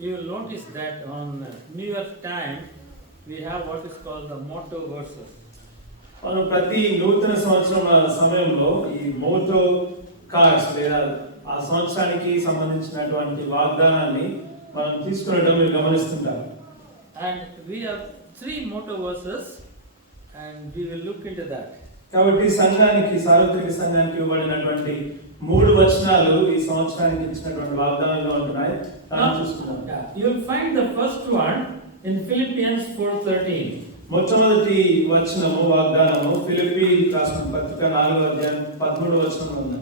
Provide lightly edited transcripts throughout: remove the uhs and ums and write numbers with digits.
You will notice that on New Year time we have what is called the motto verses. మనం ప్రతి నూతన సంవత్సరం సమయంలో ఈ మోటో కార్డ్స్ లేదా ఆ సంవత్సరానికి సంబంధించినటువంటి వాగ్దానాన్ని మనం తీసుకునడం మీరు గమనిస్తుంటారు. And we have 3 motto verses and we will look into that. కాబట్టి సంఘానికి సార్వత్రిక సంఘానికి ఇవ్వబడినటువంటి 3 వచనాలు ఈ సంవత్సరానికి ఇచ్చినటువంటి వాగ్దానాలుగా ఉంటున్నాయి. దాన్ని చూస్తున్నాం. You will find the first one in Philippians 4:13. మొట్టమొదటి వచనము వాగ్దానము ఫిలిప్పీ రాసిన పత్రిక 4వ అధ్యాయం 13వ వచనంలో ఉంది.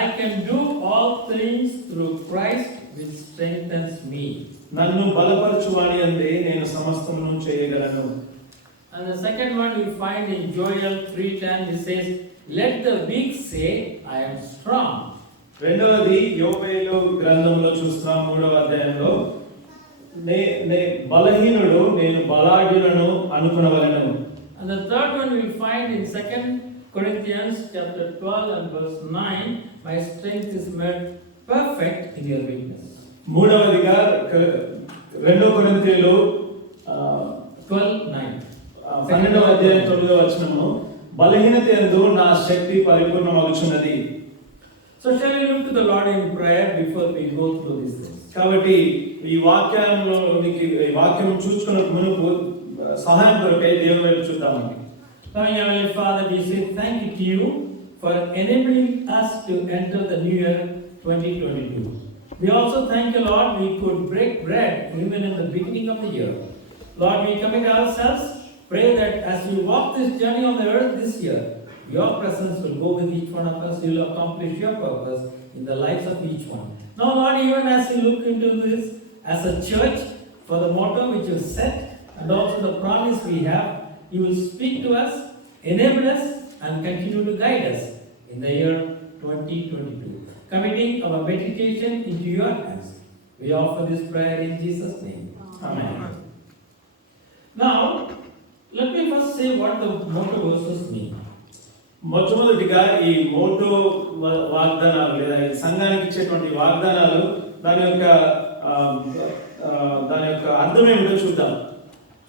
I can do all things through Christ which strengthens me. నన్ను బలపరచువాని యందే నేను సమస్తమును చేయగలను. And the second one we find in Joel 3:10, it says, let the weak say I am strong. రెండవది యోబేలు గ్రంథంలో చూస్తున్నాం 3వ అధ్యాయంలో నే బలహీనుడు నేను బలాఢ్యులను అనుకునవలెను. And the third one we find in 2 Corinthians chapter 12 and verse 9, my strength is made perfect in your weakness. మూడవదిగా 2 కొరింథీయులు 12:9. 12వ అధ్యాయం 9వ వచనము బలహీనత యందు నా శక్తి పరిపూర్ణమగుచున్నది. So shall we look to the Lord in prayer before we go through these things? కాబట్టి ఈ వాక్యం చూసుకున్న మునుపు సహాయం కొరకై దేవుని వైపు చూద్దామండి. Heavenly Father, we say thank you to you for enabling us to enter the new year 2022. We also thank you, Lord, we could break bread even in the beginning of the year. Lord, we commit ourselves, pray that as we walk this journey on the earth this year, your presence will go with each one of us. You will accomplish your purpose in the lives of each one. Now, Lord, even as we look into this as a church, for the motto which you set and also the promise we have, you will speak to us, enable us, and continue to guide us in the year 2022. Committing our meditation into your hands, we offer this prayer in Jesus' name. Amen. Now, let me first say what the motto verses mean. మొట్టమొదటిగా ఈ Moto వాగ్దానాలు లేదా ఈ సంఘానికి ఇచ్చేటువంటి వాగ్దానాలు దాని యొక్క అర్థం ఏమిటో చూద్దాం.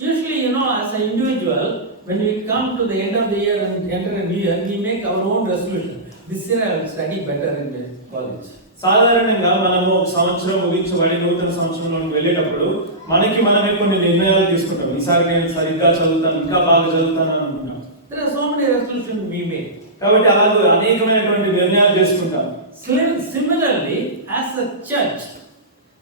Usually, as an individual, when we come to the end of the year and enter a new year, we make our own resolution. This year I will study better in the college. సాధారణంగా మనము ఒక సంవత్సరం ముగించబడి నూతన సంవత్సరంలోకి వెళ్ళేటప్పుడు మనమే కొన్ని నిర్ణయాలు తీసుకుంటాం. ఈసారి నేను సరిగ్గా చదువుతాను, ఇంకా బాగా చదువుతాను అనుకుంటాం. There are so many resolutions we make. కాబట్టి అలాగే అనేకమైనటువంటి నిర్ణయాలు చేసుకుంటాం. Similarly, as a church,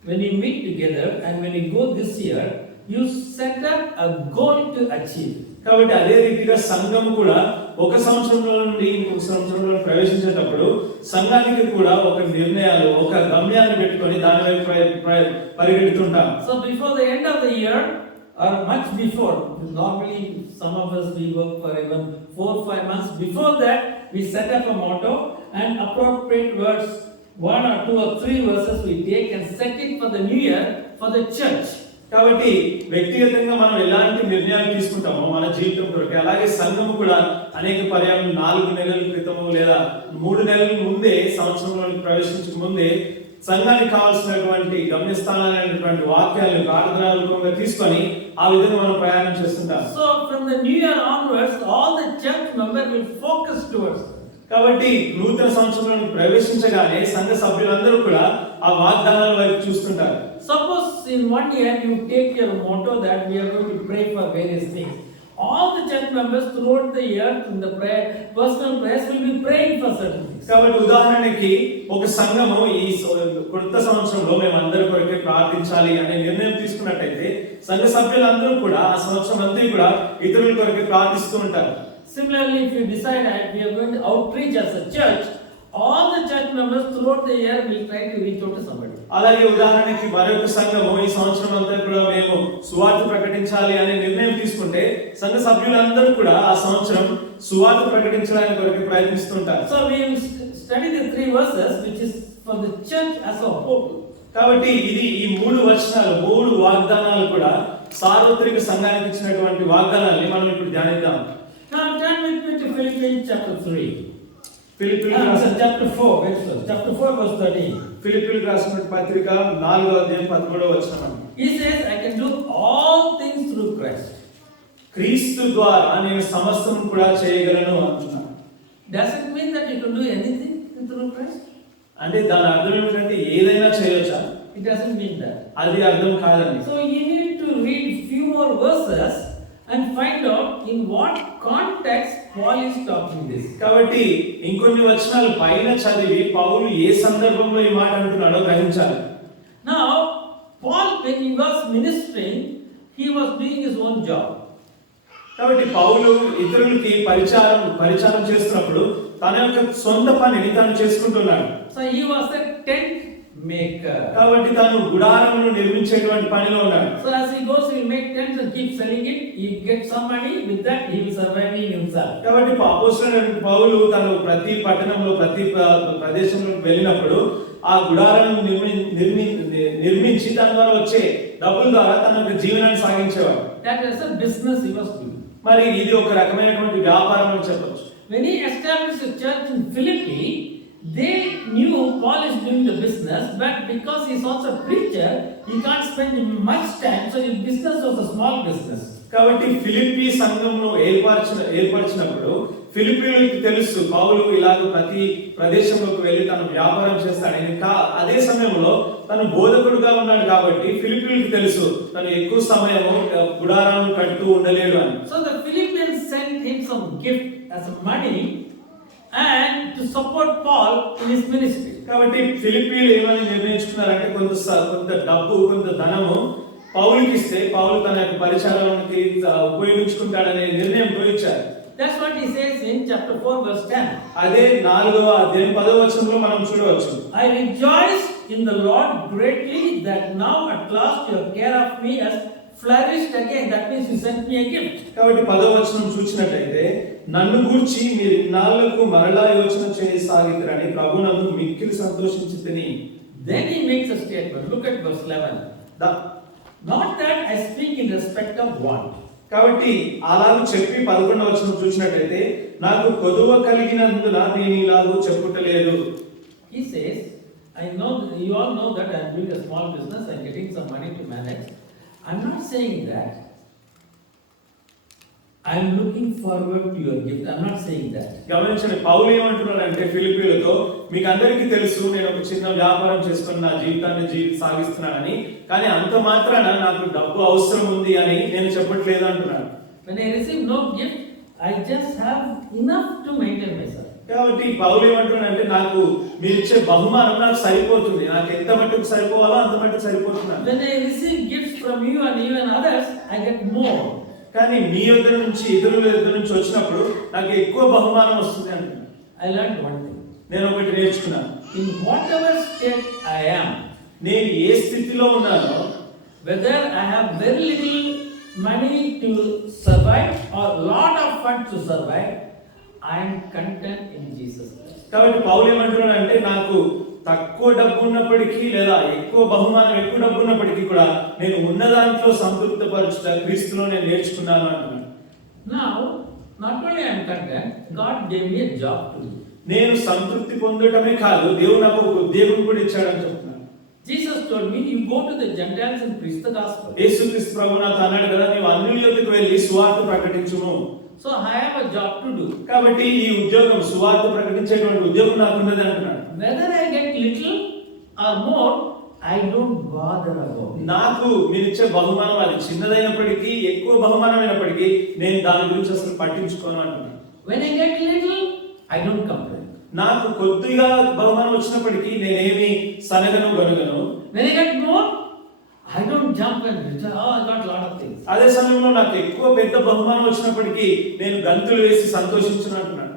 when we meet together and when we go this year, you set up a goal to achieve. కాబట్టి అదే రీతిగా సంఘము కూడా ఒక సంవత్సరంలో నుండి ఇంకొక సంవత్సరంలో ప్రవేశించేటప్పుడు సంఘానికి కూడా ఒక నిర్ణయాలు ఒక గమ్యాన్ని పెట్టుకొని దాని వైపు పరిగెడుతుంటాం. So before the end of the year or much before, normally some of us we work for even 4-5 months before that, we set up a motto and appropriate words, 1 or 2 or 3 verses we take and set it for the new year for the church. కాబట్టి వ్యక్తిగతంగా మనం ఎలాంటి నిర్ణయాలు తీసుకుంటామో మన జీవితం కొరకు అలాగే సంఘము కూడా అనేక పర్యాయం 4 నెలల క్రితము లేదా 3 నెలల ముందే సంవత్సరంలోకి ప్రవేశించక ముందే సంఘానికి కావాల్సినటువంటి గమ్యస్థానాలైనటువంటి వాక్యాలు ప్రార్థనలు తీసుకొని ఆ విధంగా మనం ప్రయాణం చేస్తుంటాం. So from the new year onwards, all the church members will focus towards. కాబట్టి నూతన సంవత్సరంలోకి ప్రవేశించగానే సంఘ సభ్యులందరూ కూడా ఆ వాగ్దానాల వైపు చూస్తుంటారు. Suppose in one year you take your motto that we are going to pray for various things. All the church members throughout the year in the prayer, personal prayers will be praying for certain things. కాబట్టి ఉదాహరణకి ఒక సంఘము ఈ కొత్త సంవత్సరంలో మేము అందరి కొరకే ప్రార్థించాలి అనే నిర్ణయం తీసుకున్నట్టయితే సంఘ సభ్యులందరూ కూడా ఆ సంవత్సరం అంతా కూడా ఇతరుల కొరకే ప్రార్థిస్తూ ఉంటారు. Similarly, if you decide that we are going to outreach as a church, all the church members throughout the year will try to reach out to somebody. అలాగే ఉదాహరణకి మరొక సంఘము ఈ సంవత్సరం అంతా కూడా మేము సువార్త ప్రకటించాలి అనే నిర్ణయం తీసుకుంటే సంఘ సభ్యులందరూ కూడా ఆ సంవత్సరం సువార్త ప్రకటించడానికి కొరకు ప్రయత్నిస్తుంటారు. So we will study the 3 verses which is for the church as a whole. కాబట్టి ఇది ఈ 3 వచనాలు 3 వాగ్దానాలు కూడా సార్వత్రిక సంఘానికి ఇచ్చినటువంటి వాగ్దానాన్ని మనం ఇప్పుడు ధ్యానిద్దాం. Now turn with me to Philippians chapter 3. chapter 4, verse 1. Chapter 4, verse 13. ఫిలిప్పీయులకు రాసిన పత్రిక 4వ అధ్యాయం 13వ వచనం. He says, I can do all things through Christ. క్రీస్తు ద్వారా నేను సమస్తం కూడా చేయగలను అంటున్నాను. Does it mean that you can do anything through Christ? అంటే దాని అర్థం ఏమిటంటే ఏదైనా చేయొచ్చా? It doesn't mean that. అది అర్థం కాదండి. So you need to read few more verses and find out in what context Paul is talking this. కాబట్టి ఇంకొన్ని వచనాలు పైన చదివి పౌలు ఏ సందర్భంలో ఈ మాట అంటున్నాడో గ్రహించాలి. Now, Paul, when he was ministering, he was doing his own job. కాబట్టి పౌలు ఇతరులకి పరిచారం చేస్తున్నప్పుడు తన యొక్క సొంత పనిని తాను చేసుకుంటున్నాడు. So he was a tent maker. కాబట్టి తాను గుడారమును నిర్మించేటువంటి పనిలో ఉన్నాడు. So as he goes, he will make tents and keep selling it. He gets some money. With that, he will survive himself. కాబట్టి అపోస్తలుడైన పౌలు తను ప్రతి పట్టణంలో ప్రతి ప్రదేశంలో వెళ్ళినప్పుడు ఆ గుడారాలను నిర్మించి దాని ద్వారా వచ్చే డబ్బుల ద్వారా తన యొక్క జీవనాన్ని సాగించేవాడు. That is a business he was doing. మరి ఇది ఒక రకమైనటువంటి వ్యాపారం అని చెప్పొచ్చు. When he established a church in Philippi, they knew Paul is doing the business, but because he is also a preacher, he can't spend much time, so his business was a small business. కాబట్టి ఫిలిప్పీ సంఘంను ఏర్పరిచినప్పుడు ఫిలిప్పీయులకు తెలుసు పౌలు ఇలాగ ప్రతి ప్రదేశంలోకి వెళ్ళి తను వ్యాపారం చేస్తాడని. అదే సమయంలో తను బోధకుడుగా ఉన్నాడు కాబట్టి ఫిలిప్పీయులకు తెలుసు తను ఎక్కువ సమయం గుడారాలను కట్టు ఉండలేడు అని. So the Philippians sent him some gift as money and to support Paul in his ministry. కాబట్టి ఫిలిప్పీయులు ఏమని నిర్ణయించుకున్నారంటే కొంత డబ్బు కొంత ధనము పౌలుకి ఇస్తే పౌలు తన యొక్క పరిచారానికి ఉపయోగించుకుంటాడనే నిర్ణయంతో ఇచ్చారు. That's what he says in chapter 4 verse 10. అదే 4వ అధ్యాయం 10వ వచనంలో మనం చూడవచ్చు. I rejoice in the Lord greatly that now at last your care of me has flourished again. That means you sent me a gift. కాబట్టి 10వ వచనం చూసినట్లయితే నన్ను గూర్చి మీరు ఇన్నాళ్లకు మరలా యోచన చేయసాగితురని ప్రభునందు మిక్కిలి సంతోషించితిని. Then he makes a statement. Look at verse 11. Not that I speak in respect of want. కాబట్టి అలాగూ చెప్పి 11వ వచనం చూసినట్లయితే నాకు కొదువ కలిగినందున నేను ఇలాగూ చెప్పుటలేదు. He says, I know you all know that I am doing a small business and getting some money to manage. I am not saying that I am looking forward to your gift. I am not saying that. గమనించండి పౌలు ఏమంటున్నాడంటే ఫిలిప్పీయులతో మీకు అందరికీ తెలుసు నేను ఒక చిన్న వ్యాపారం చేసుకొని నా జీవితాన్ని సాగిస్తున్నానని, కానీ అంత మాత్రాన నాకు డబ్బు అవసరం ఉంది అని నేను చెప్పట్లేదు అంటున్నాడు. When I receive no gift, I just have enough to maintain myself. కాబట్టి పౌలు ఏమంటున్నాడంటే నాకు మీరు ఇచ్చే బహుమానం నాకు సరిపోతుంది, నాకు ఎంత మట్టుకు సరిపోవాలో అంత మట్టుకు సరిపోతుంది. When I receive gifts from you and even others, I get more. కానీ మీ దగ్గర నుంచి ఇతరుల దగ్గర నుంచి వచ్చినప్పుడు నాకు ఎక్కువ బహుమానం వస్తుంది అంటున్నాడు. I learned one thing. నేను ఒకటి నేర్చుకున్నాను. In whatever state I am, నేను ఏ స్థితిలో ఉన్నానో, whether I have very little money to survive or lot of funds to survive, I am content in Jesus Christ. కాబట్టి పౌలు ఏమంటున్నాడు అంటే నాకు తక్కువ డబ్బు ఉన్నప్పటికీ లేదా ఎక్కువ బహుమానం ఎక్కువ డబ్బు ఉన్నప్పటికీ కూడా నేను ఉన్న దాంట్లో సంతృప్తిపరచుట క్రీస్తులో నేను నేర్చుకున్నాను అంటున్నాను. Now, not only I am content, God gave me a job to do. నేను సంతృప్తి పొందడమే కాదు, దేవుడు నాకు ఒక ఉద్యోగం కూడా ఇచ్చాడని చెప్తున్నాను. Jesus told me, you go to the Gentiles and preach the gospel. యేసుక్రీస్తు ప్రభువు నాతో అన్నాడు కదా, నీవు అన్యుల యొద్దకు వెళ్ళి సువార్త ప్రకటించుము. So I have a job to do. కాబట్టి ఈ ఉద్యోగం సువార్త ప్రకటించేటువంటి ఉద్యోగం నాకు ఉన్నది అంటున్నాడు. Whether I get little or more, I don't bother about it. నాకు మీరు ఇచ్చే బహుమానం అది చిన్నదైనప్పటికీ ఎక్కువ బహుమానమైనప్పటికీ నేను దాని గురించి అసలు పట్టించుకోను అంటున్నాను. When I get little, I don't complain. నాకు కొద్దిగా బహుమానం వచ్చినప్పటికీ నేనేమి సనగను గనుగను. When I get more, I don't jump and oh, I got a lot of things. అదే సమయంలో నాకు ఎక్కువ పెద్ద బహుమానం వచ్చినప్పటికీ నేను గంతులు వేసి సంతోషించను అంటున్నాను.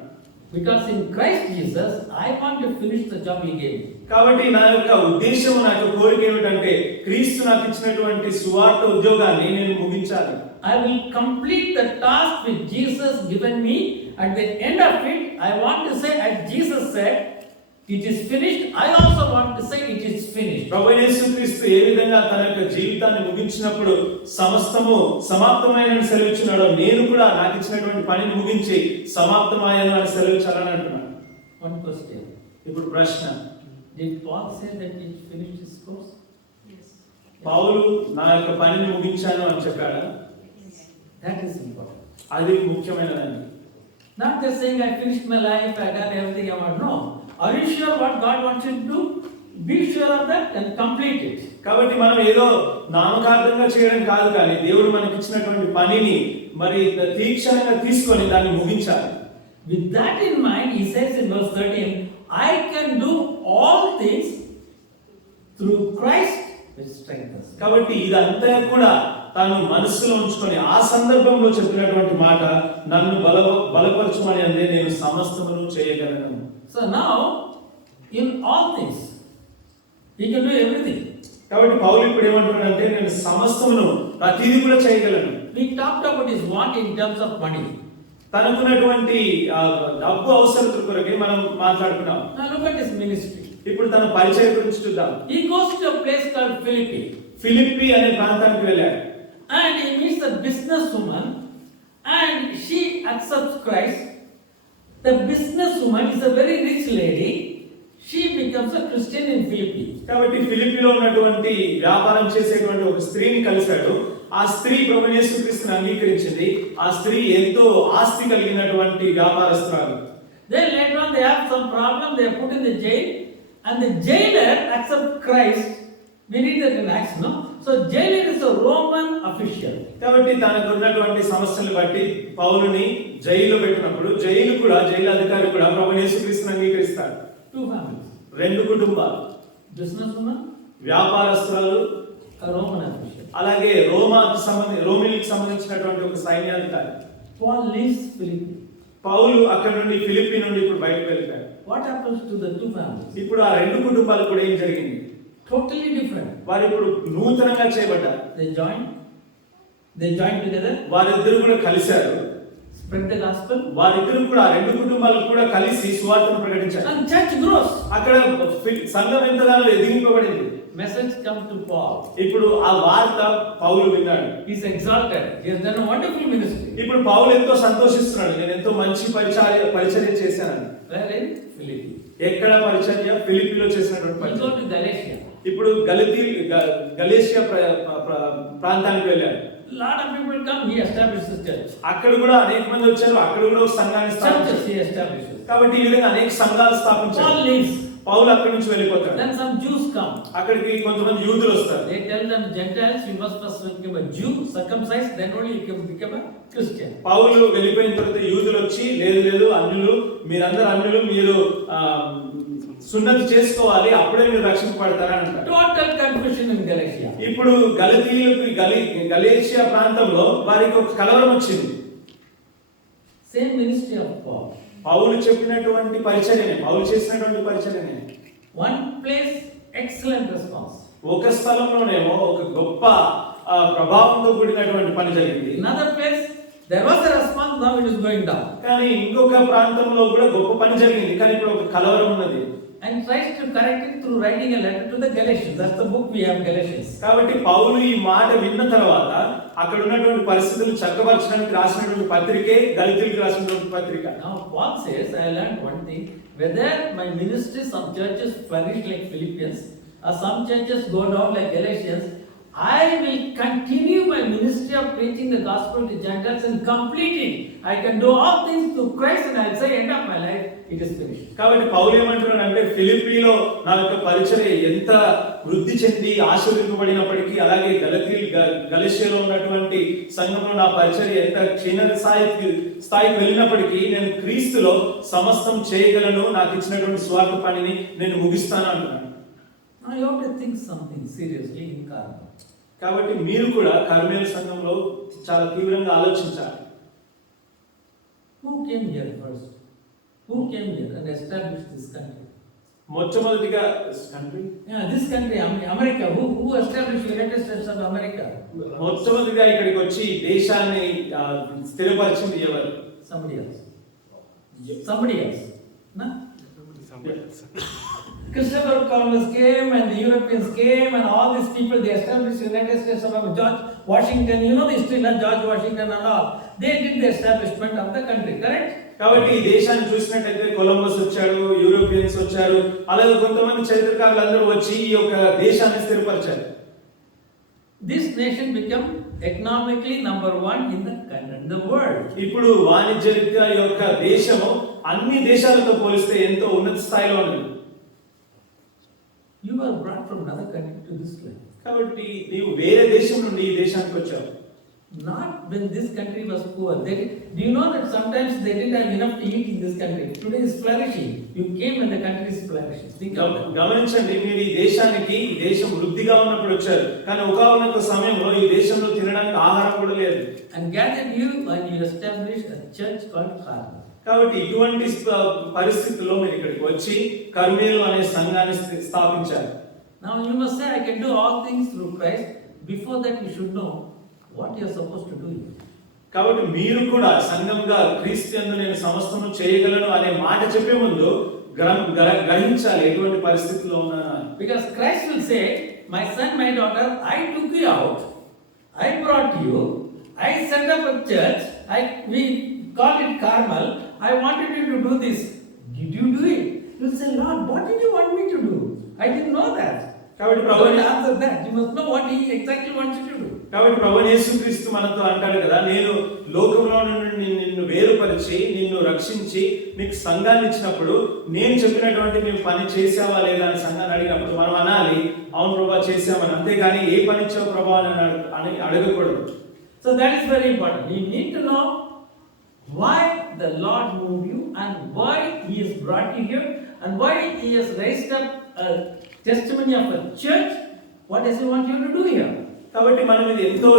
Because in Christ Jesus, I want to finish the job He gave me. కాబట్టి నా యొక్క ఉద్దేశం, నా యొక్క కోరిక ఏమిటంటే క్రీస్తు నాకు ఇచ్చినటువంటి సువార్త ఉద్యోగాన్ని నేను ముగించాలి. I will complete the task which Jesus given me. At the end of it, I want to say, as Jesus said, it is finished. I also want to say it is finished. ప్రభువైన యేసుక్రీస్తు ఏ విధంగా తన యొక్క జీవితాన్ని ముగించినప్పుడు సమస్తము సమాప్తమైనని సెలవిచ్చినాడో నేను కూడా నాకు ఇచ్చినటువంటి పనిని ముగించి సమాప్తమాయను అని సెలవించాలని అంటున్నాను. One question. ఇప్పుడు ప్రశ్న, Did Paul say that he finished his course? పౌలు నా యొక్క పనిని ముగించాను అని చెప్పాడా? That is important. అది ముఖ్యమైనదండి. Not just saying I finished my life, I got everything I want. No. Are you sure what God wants you to do? Be sure of that and complete it. కాబట్టి మనం ఏదో నామకార్థంగా చేయడం కాదు, కానీ దేవుడు మనకి ఇచ్చినటువంటి పనిని మరి తీక్షణంగా తీసుకొని దాన్ని ముగించాలి. With that in mind, he says in verse 13, I can do all things through Christ which strengthens. కాబట్టి ఇదంతా కూడా తాను మనసులో ఉంచుకొని ఆ సందర్భంలో చెప్పినటువంటి మాట, నన్ను బలపరచుమని అంటే నేను సమస్తమును చేయగలను. So now, in all things, he can do everything. కాబట్టి పౌలు ఇప్పుడు ఏమంటున్నాడంటే నేను సమస్తమును ప్రతిదీ కూడా చేయగలను. We talked about his want in terms of money. తనకున్నటువంటి డబ్బు అవసరతల కొరకే మనం మాట్లాడుకున్నాం. Now look at his ministry. ఇప్పుడు తన పరిచయం గురించి చూద్దాం. He goes to a place called Philippi. Philippi అనే ప్రాంతానికి వెళ్ళాడు. And he meets a businesswoman and she accepts Christ. The businesswoman is a very rich lady. She becomes a Christian in Philippi. కాబట్టి ఫిలిప్పిలో ఉన్నటువంటి వ్యాపారం చేసేటువంటి ఒక స్త్రీని కలిశాడు. ఆ స్త్రీ ప్రభువైన యేసుక్రీస్తుని అంగీకరించింది. ఆ స్త్రీ ఎంతో ఆస్తి కలిగినటువంటి వ్యాపారస్తురాలు. Then later on they have some problem, they are put in the jail and the jailer accepts Christ. We read that in Acts, no? So jailer is a Roman official. కాబట్టి తనకు ఉన్నటువంటి సమస్యలను బట్టి పౌలుని జైల్లో పెట్టినప్పుడు జైలు అధికారి కూడా ప్రభువైన యేసుక్రీస్తుని అంగీకరిస్తాడు. Two families. రెండు కుటుంబాలు, Businesswoman, వ్యాపారస్తురాలు, a Roman official. అలాగే రోమిలకు సంబంధించినటువంటి ఒక సైన్యాధికారి. Paul leaves Philippi. పౌలు అక్కడ నుండి ఫిలిప్పి నుండి ఇప్పుడు బయటకు వెళ్ళిపోయాడు. What happens to the two families? ఇప్పుడు ఆ రెండు కుటుంబాలు కూడా ఏం జరిగింది? Totally different. వారు ఇప్పుడు నూతనంగా చేయబడ్డారు. They joined together, వారిద్దరు కూడా కలిశారు. spread the gospel, వారిద్దరు కూడా ఆ రెండు కుటుంబాలు కూడా కలిసి సువార్తను ప్రకటించారు. and church grows. అక్కడ సంఘం ఎంతగానో ఎదిగింపబడింది. Message comes to Paul. ఇప్పుడు ఆ వార్త పౌలు విన్నాడు. He's exalted. He has done a wonderful ministry. ఇప్పుడు పౌలు ఎంతో సంతోషిస్తున్నాడు, నేను ఎంతో మంచి పరిచర్య చేశానని. Where in Philippi? ఎక్కడ పరిచర్య? ఫిలిప్పిలో చేసినటువంటి He పరిచర్య. go to Galatia. ఇప్పుడు గలేషియా ప్రాంతానికి వెళ్ళాడు. Lot of people come. He establishes the church. అక్కడ కూడా అనేక మంది వచ్చారు. అక్కడ కూడా ఒక సంఘాన్ని స్థాపించారు. Churches he establishes. కాబట్టి ఈ విధంగా అనేక సంఘాలు స్థాపించారు. Paul leaves. పౌలు అక్కడి నుంచి వెళ్ళిపోతాడు. Then some Jews come. అక్కడికి కొంతమంది యూదులు వస్తారు. They tell them Gentiles, you must first become a Jew, circumcised, then only you can become a Christian. పౌలు వెళ్ళిపోయిన తర్వాత యూదులు వచ్చి లేదు అన్యులు, మీరందరూ అన్యులు, మీరు సున్నతి చేసుకోవాలి, అప్పుడే మీరు రక్షింపబడతారా అంటారు. Total confusion in Galatia. ఇప్పుడు గలేషియా ప్రాంతంలో వారికి ఒక కలవరం వచ్చింది. Same ministry of Paul. పౌలు చెప్పినటువంటి పరిచర్యనే, పౌలు చేసినటువంటి పరిచర్యనే. One place, excellent response. ఒక స్థలంలోనేమో ఒక గొప్ప ప్రభావంతో కూడినటువంటి పని జరిగింది. Another place, there was a response, now it is going down. కానీ ఇంకొక ప్రాంతంలో కూడా గొప్ప పని జరిగింది, కానీ ఇప్పుడు ఒక కలవరం ఉన్నది. And tries to correct it through writing a letter to the Galatians. That's the book we have, Galatians. కాబట్టి పౌలు ఈ మాట విన్న తర్వాత అక్కడ ఉన్నటువంటి పరిస్థితులు చక్కబరచడానికి రాసినటువంటి పత్రికే గళితీయులకు రాసినటువంటి పత్రిక. Now Paul says, I learned one thing, whether my ministry, some churches flourish like Philippians or some churches go down like Galatians, I will continue my ministry of preaching the gospel to Gentiles and complete it. I can do all things through Christ, and I'll say end of my life, it is finished. కాబట్టి పౌలు ఏమంటున్నాడు అంటే ఫిలిప్పీలో నా యొక్క పరిచర్య ఎంత వృద్ధి చెంది ఆశీర్వదింపబడినప్పటికీ, అలాగే గలషియాలో ఉన్నటువంటి సంఘంలో నా పరిచర్య ఎంత క్షీణ స్థాయికి వెళ్ళినప్పటికీ నేను క్రీస్తులో సమస్తం చేయగలను, నాకు ఇచ్చినటువంటి స్వార్థ పనిని నేను ముగిస్తాను అంటున్నాను. Now you have to think something seriously in Karma. కాబట్టి మీరు కూడా కర్మేలు సంఘంలో చాలా తీవ్రంగా ఆలోచించాలి. Who came here first? Who came here and established this country? మొట్టమొదటిగా country, this country, America. Who established United States of America? మొట్టమొదటిగా ఇక్కడికి వచ్చి దేశాన్ని స్థిరపరిచింది ఎవరు? Somebody else. No? Christopher Columbus came and the Europeans came and all these people, they established United States of America. George Washington, you know the history of George Washington and all. They did the establishment of the country, correct? కాబట్టి ఈ దేశాన్ని చూసినట్టయితే Columbus వచ్చాడు, Europeans వచ్చారు, అలాగే కొంతమంది చరిత్రకారులు అందరూ వచ్చి ఈ యొక్క దేశాన్ని స్థిరపరిచారు. This nation became economically number one in the world. ఇప్పుడు వాణిజ్య రీత్యా ఈ యొక్క దేశము అన్ని దేశాలతో పోలిస్తే ఎంతో ఉన్నత స్థాయిలో ఉంది. You were brought from another country to this land. కాబట్టి నీవు వేరే దేశం నుండి ఈ దేశానికి వచ్చావు. Not when this country was poor. Do you know that sometimes they didn't have enough to eat in this country? Today is flourishing. You came when the country is flourishing. Think of it. గమనించండి, మీరు ఈ దేశానికి ఈ దేశం వృద్ధిగా ఉన్నప్పుడు వచ్చారు, కానీ ఒకానొక సమయంలో ఈ దేశంలో తినడానికి ఆహారం కూడా లేదు. And gathered you when you established a church called Carmel. కాబట్టి ఇటువంటి పరిస్థితుల్లో మీరు ఇక్కడికి వచ్చి కర్మేలు అనే సంఘాన్ని స్థాపించారు. Now you must say, I can do all things through Christ. Before that, you should know what you are supposed to do. కాబట్టి మీరు కూడా సంఘంగా క్రీస్తు యందు నేను సమస్తము చేయగలను అనే మాట చెప్పే ముందు గ్రహించాలి ఎటువంటి పరిస్థితుల్లో ఉన్నానా. Because Christ will say, my son, my daughter, I took you out, I brought you, I set up a church, we call it Carmel, I wanted you to do this. Did you do it? You will say, Lord, what did you want me to do? I didn't know that. కాబట్టి Don't answer that. You must know what he exactly wants you to do. కాబట్టి ప్రభువు యేసుక్రీస్తు మనతో అంటాడు కదా, నేను లోకంలో నుండి నిన్ను వేరుపరిచి నిన్ను రక్షించి నీకు సంఘాన్ని ఇచ్చినప్పుడు నేను చెప్పినటువంటి నీవు పని చేసావా లేదా అని సంఘాన్ని అడిగినప్పుడు మనం అనాలి, అవును ప్రభా చేసామని. అంతేగాని ఏ పని ఇచ్చావు ప్రభా అని అడగకూడదు. So that is very important. You need to know why the Lord moved you and why he has brought you here and why he has raised up a testimony of a church. What does he want you to do here? కాబట్టి మనం ఇది ఎంతో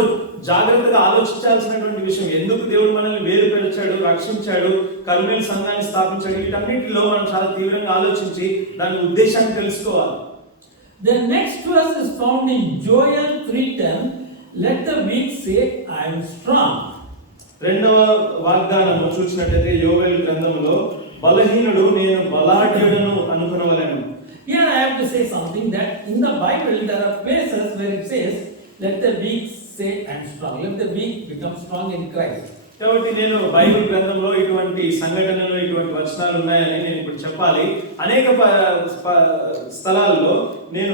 జాగ్రత్తగా ఆలోచించాల్సినటువంటి విషయం. ఎందుకు దేవుడు మనల్ని వేరుపరిచాడు, రక్షించాడు, కర్మేలు సంఘాన్ని స్థాపించాడు, వీటన్నిటిలో మనం చాలా తీవ్రంగా ఆలోచించి దాని ఉద్దేశాన్ని తెలుసుకోవాలి. The next verse is found in Joel 3:10. Let the weak say, I am strong. రెండవ వాగ్దానము చూసినట్లయితే యోవేలు గ్రంథంలో బలహీనుడు నేను బలాఢ్యుడను అనుకునవలెను. Here I have to say something, that in the Bible there are places where it says, let the weak say I am strong. Let the weak become strong in Christ. కాబట్టి నేను Bible గ్రంథంలో ఇటువంటి సంఘటనలు ఇటువంటి వచనాలు ఉన్నాయని నేను ఇప్పుడు చెప్పాలి. అనేక స్థలాల్లో నేను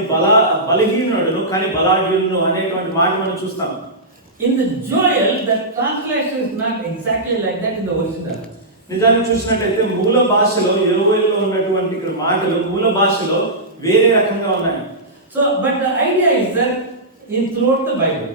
బలహీనుడను కానీ బలాఢ్యుడను అనేటువంటి మాట మనం చూస్తాం. In the Joel, the translation is not exactly like that in the original. నిజాన్ని చూసినట్లయితే మూల భాషలో యోవేలులో ఉన్నటువంటి మాటలు మూల భాషలో వేరే రకంగా ఉన్నాయి. So but the idea is that in throughout the Bible,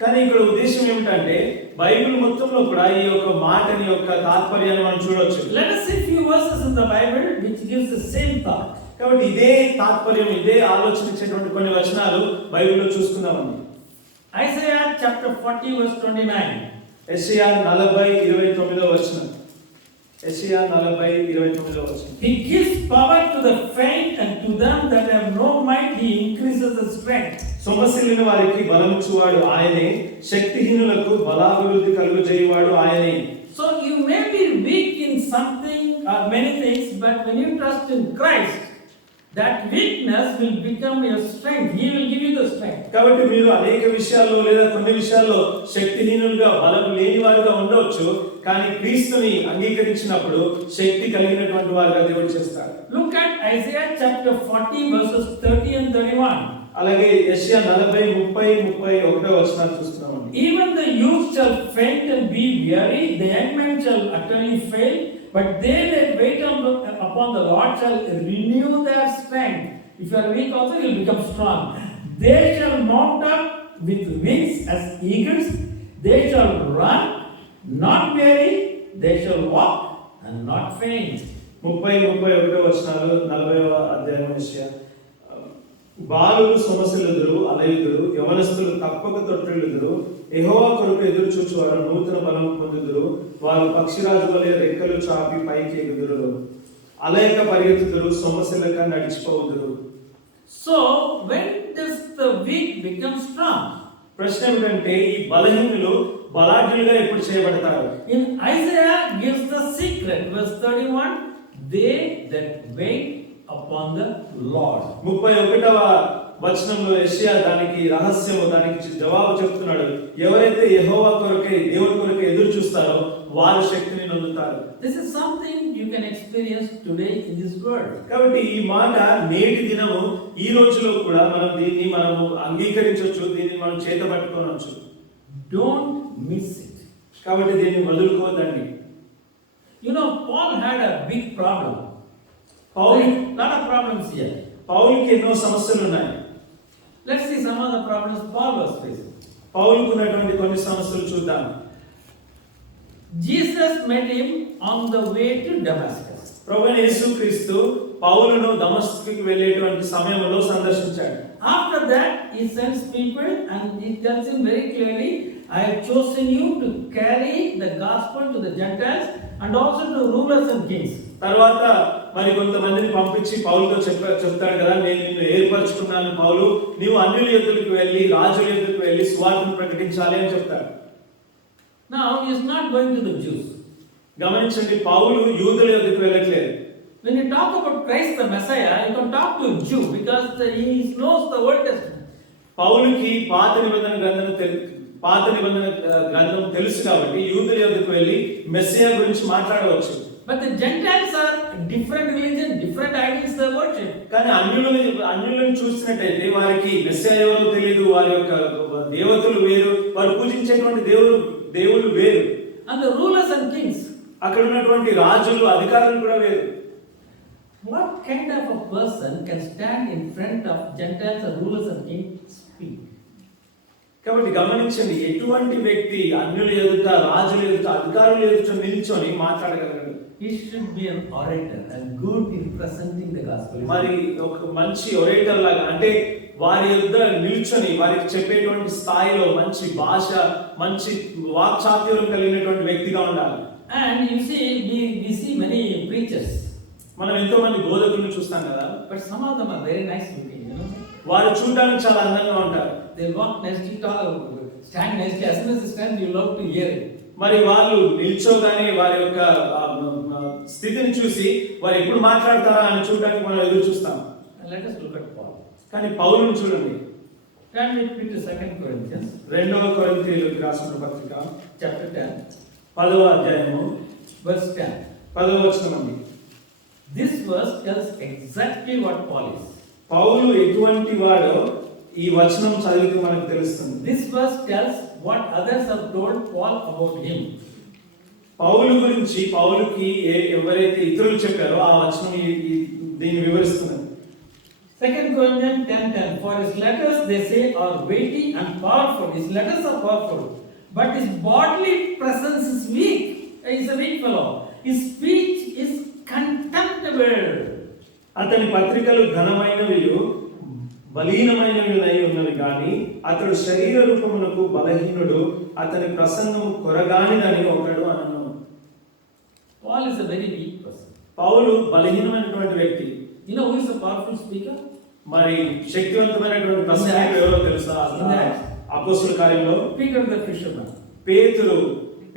కానీ ఇక్కడ ఉద్దేశం ఏమిటంటే బైబిల్ మొత్తంలో కూడా ఈ యొక్క మాటని యొక్క తాత్పర్యాన్ని మనం చూడొచ్చు. let us see few verses in the Bible which gives the same thought. కాబట్టి ఇదే తాత్పర్యం, ఇదే ఆలోచన ఇచ్చేటువంటి కొన్ని వచనాలు బైబిల్లో చూసుకుందామండి. Isaiah chapter 40 verse 29. యెషయా 40:29వ వచనం. యెషయా 40:29వ వచనం. He gives power to the faint and to them that have no might he increases the strength. సొమ్మసిల్లిన వారికి బలమిచ్చువాడు ఆయనే, శక్తిహీనులకు బలాభివృద్ధి కలుగజేయువాడు ఆయనే. So you may be weak in something or many things, but when you trust in Christ, that weakness will become your strength. He will give you the strength. కాబట్టి మీరు అనేక విషయాల్లో లేదా కొన్ని విషయాల్లో శక్తిహీనులుగా బలం లేని వారుగా ఉండవచ్చు, కానీ క్రీస్తుని అంగీకరించినప్పుడు శక్తి కలిగినటువంటి వారుగా దేవుడు చేస్తాడు. Look at Isaiah chapter 40 verses 30 and 31. అలాగే యెషయా 40:30-31వ వచనాలు చూస్తున్నామండి. Even the youth shall faint and be weary, the young men shall utterly fail, but they that wait upon the Lord shall renew their strength. If you are weak also, you will become strong. They shall mount up with wings as eagles. They shall run, not weary. They shall walk and not faint. 30-31వ వచనాలు 40వ అధ్యాయం యెషయా. బాలులు సొమ్మసిల్లుదురు, అలయుదురు, యవనస్తులు తప్పక తొట్టిల్లుదురు. యెహోవా కొరకు ఎదురు చూచువారు నూతన బలం పొందుదురు. వారు పక్షిరాజు వలె రెక్కలు చాపి పైకి ఎగుదురు. అలయక పరిగెత్తుదురు, సొమ్మసిల్లక నడిచిపోవుదురు. So when does the weak become strong? ప్రశ్న ఏమిటంటే ఈ బలహీనులు బలాఢ్యులుగా ఎప్పుడు చేయబడతారు? In Isaiah gives the secret, verse 31, they that wait upon the Lord. 31వ వచనంలో యెషయా దానికి రహస్యము, దానికి జవాబు చెప్తున్నాడు. ఎవరైతే యెహోవా కొరకై, దేవుని కొరకై ఎదురు చూస్తారో వారు శక్తిని పొందుతారు. This is something you can experience today in this world. కాబట్టి ఈ మాట నేటి దినము ఈ రోజులో కూడా దీన్ని మనము అంగీకరించవచ్చు, దీన్ని మనం చేతబట్టుకోవచ్చు. Don't miss it. కాబట్టి దీన్ని వదులుకోవద్దండి. You know, Paul had a big problem. Paul Lot of problems here. పౌలుకి ఎన్నో సమస్యలు ఉన్నాయి. Let's see some of the problems Paul was facing. పౌలుకు ఉన్నటువంటి కొన్ని సమస్యలు చూద్దాం. Jesus met him on the way to Damascus. ప్రభువైన యేసుక్రీస్తు పౌలును దమస్కుకి వెళ్ళేటువంటి సమయంలో సందర్శించాడు. After that, he sends people and he tells him very clearly, I have chosen you to carry the gospel to the Gentiles and also to rulers and kings. తర్వాత మరి కొంతమందిని పంపించి పౌలుతో చెప్తాడు కదా, నేను నిన్ను ఏర్పరచుకున్నాను పౌలు, నీవు అన్యుల యొద్దకు వెళ్ళి, రాజుల యొద్దకు వెళ్ళి సువార్తను ప్రకటించాలి అని చెప్తాడు. Now he is not going to the Jews. గమనించండి, పౌలు యూదుల యొద్దకు వెళ్ళట్లేదు. When you talk about Christ the Messiah, you can talk to a Jew because he knows the Old Testament. పౌలుకి పాత నిబంధన గ్రంథం తెలుసు కాబట్టి యూదుల యొద్దకు వెళ్ళి మెస్సియా గురించి మాట్లాడవచ్చు. But the Gentiles are different religion, different idols they worship. కానీ అన్యులను చూసినట్టయితే వారికి మెస్సియా ఎవరో తెలియదు, వారి యొక్క దేవతలు వేరు, వారు పూజించేటువంటి దేవుళ్ళు వేరు. And the rulers and kings, అక్కడ ఉన్నటువంటి రాజులు, అధికారులు కూడా వేరు. what kind of a person can stand in front of Gentiles and rulers and kings speak? కాబట్టి గమనించండి, ఎటువంటి వ్యక్తి అన్యుల ఎదుట, రాజుల ఎదుట, అధికారుల ఎదుట నిల్చొని మాట్లాడగలడు? He should be an orator and good in presenting the gospel. మరి ఒక మంచి ఒరేటర్ లాగా, అంటే వారి యొద్ద నిల్చొని వారికి చెప్పేటువంటి స్థాయిలో మంచి భాష, మంచి వాక్చాతుర్యం కలిగినటువంటి వ్యక్తిగా ఉండాలి. And you see, we see many preachers. మనం ఎంతో మంది బోధకులను చూస్తాం కదా, But some of them are very nice looking, you know. వారు చూడడానికి చాలా అందంగా ఉంటారు. They'll walk nicely, stand nicely. As soon as they stand, you love to hear it. మరి వాళ్ళు నిల్చోగానే వారి యొక్క స్థితిని చూసి వారు ఎప్పుడు మాట్లాడతారా అని చూడడానికి మనం ఎదురు చూస్తాం. And let us look at Paul. కానీ పౌలును చూడండి. Turn with me to 2 Corinthians, 2వ కొరింథీయులకు రాసిన పత్రిక chapter 10, 10వ అధ్యాయము verse 10. 10వ వచనం అండి. This verse tells exactly what Paul is. పౌలు ఎటువంటి వాడో ఈ వచనం చదివితే మనకు తెలుస్తుంది. This verse tells what others have told Paul about him. పౌలు గురించి పౌలుకి ఎవరైతే ఇతరులు చెప్పారో ఆ వచనం దీన్ని వివరిస్తున్నది. 2 Corinthians 10:10. For his letters, they say, are weighty and powerful. His letters are powerful, but his bodily presence is weak. He is a weak fellow. His speech is contemptible. అతని పత్రికలు ఘనమైనవియు బలీనమైనవి ఉన్నవి కానీ అతడు శరీర రూపమునకు బలహీనుడు, అతని ప్రసంగము కొరగానిదని ఒకడు అనను. Paul is a very weak person. పౌలు బలహీనమైనటువంటి వ్యక్తి. You know who is a powerful speaker? మరి శక్తివంతమైనటువంటి ప్రసంగం ఎవరో తెలుసా? అపోస్తలుల కార్యంలో Peter the fisherman.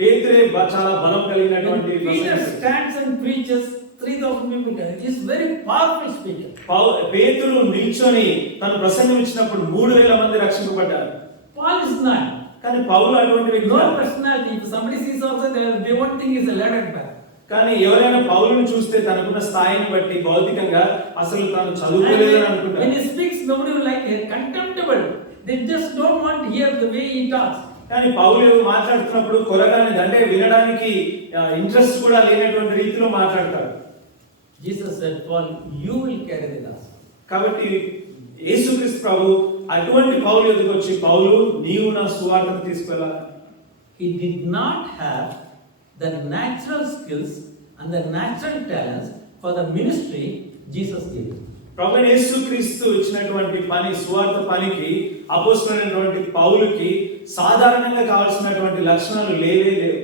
పేతురే చాలా బలం కలిగినటువంటి Peter stands and preaches 3,000 people. He is very powerful speaker. పేతురు నిల్చొని తను ప్రసంగం ఇచ్చినప్పుడు 3,000 మంది రక్షింపబడ్డారు. Paul is not. కానీ పౌలు అటువంటి వ్యక్తి No personality. If somebody sees also, they won't think he's a learned man. కానీ ఎవరైనా పౌలును చూస్తే తనకున్న స్థాయిని బట్టి భౌతికంగా అసలు తాను చదువుకోలేదని అనుకుంటారు. When he speaks, nobody will like it. Contemptible. They just don't want to hear the way he talks. కానీ పౌలు మాట్లాడుతున్నప్పుడు కొరగానిది, అంటే వినడానికి ఇంట్రెస్ట్ కూడా లేనటువంటి రీతిలో మాట్లాడతారు. Jesus said, Paul, you will carry the gospel. కాబట్టి యేసుక్రీస్తు ప్రభు అటువంటి పౌలు ఎదుగు వచ్చి, పౌలు నీవు నా సువార్తను తీసుకెళ్ళాలి. He did not have the natural skills and the natural talents for the ministry Jesus gave him. ప్రభు యేసుక్రీస్తు ఇచ్చినటువంటి పని, సువార్త పనికి అపోస్తలుడైనటువంటి పౌలుకి సాధారణంగా కావాల్సినటువంటి లక్షణాలు లేవే లేవు.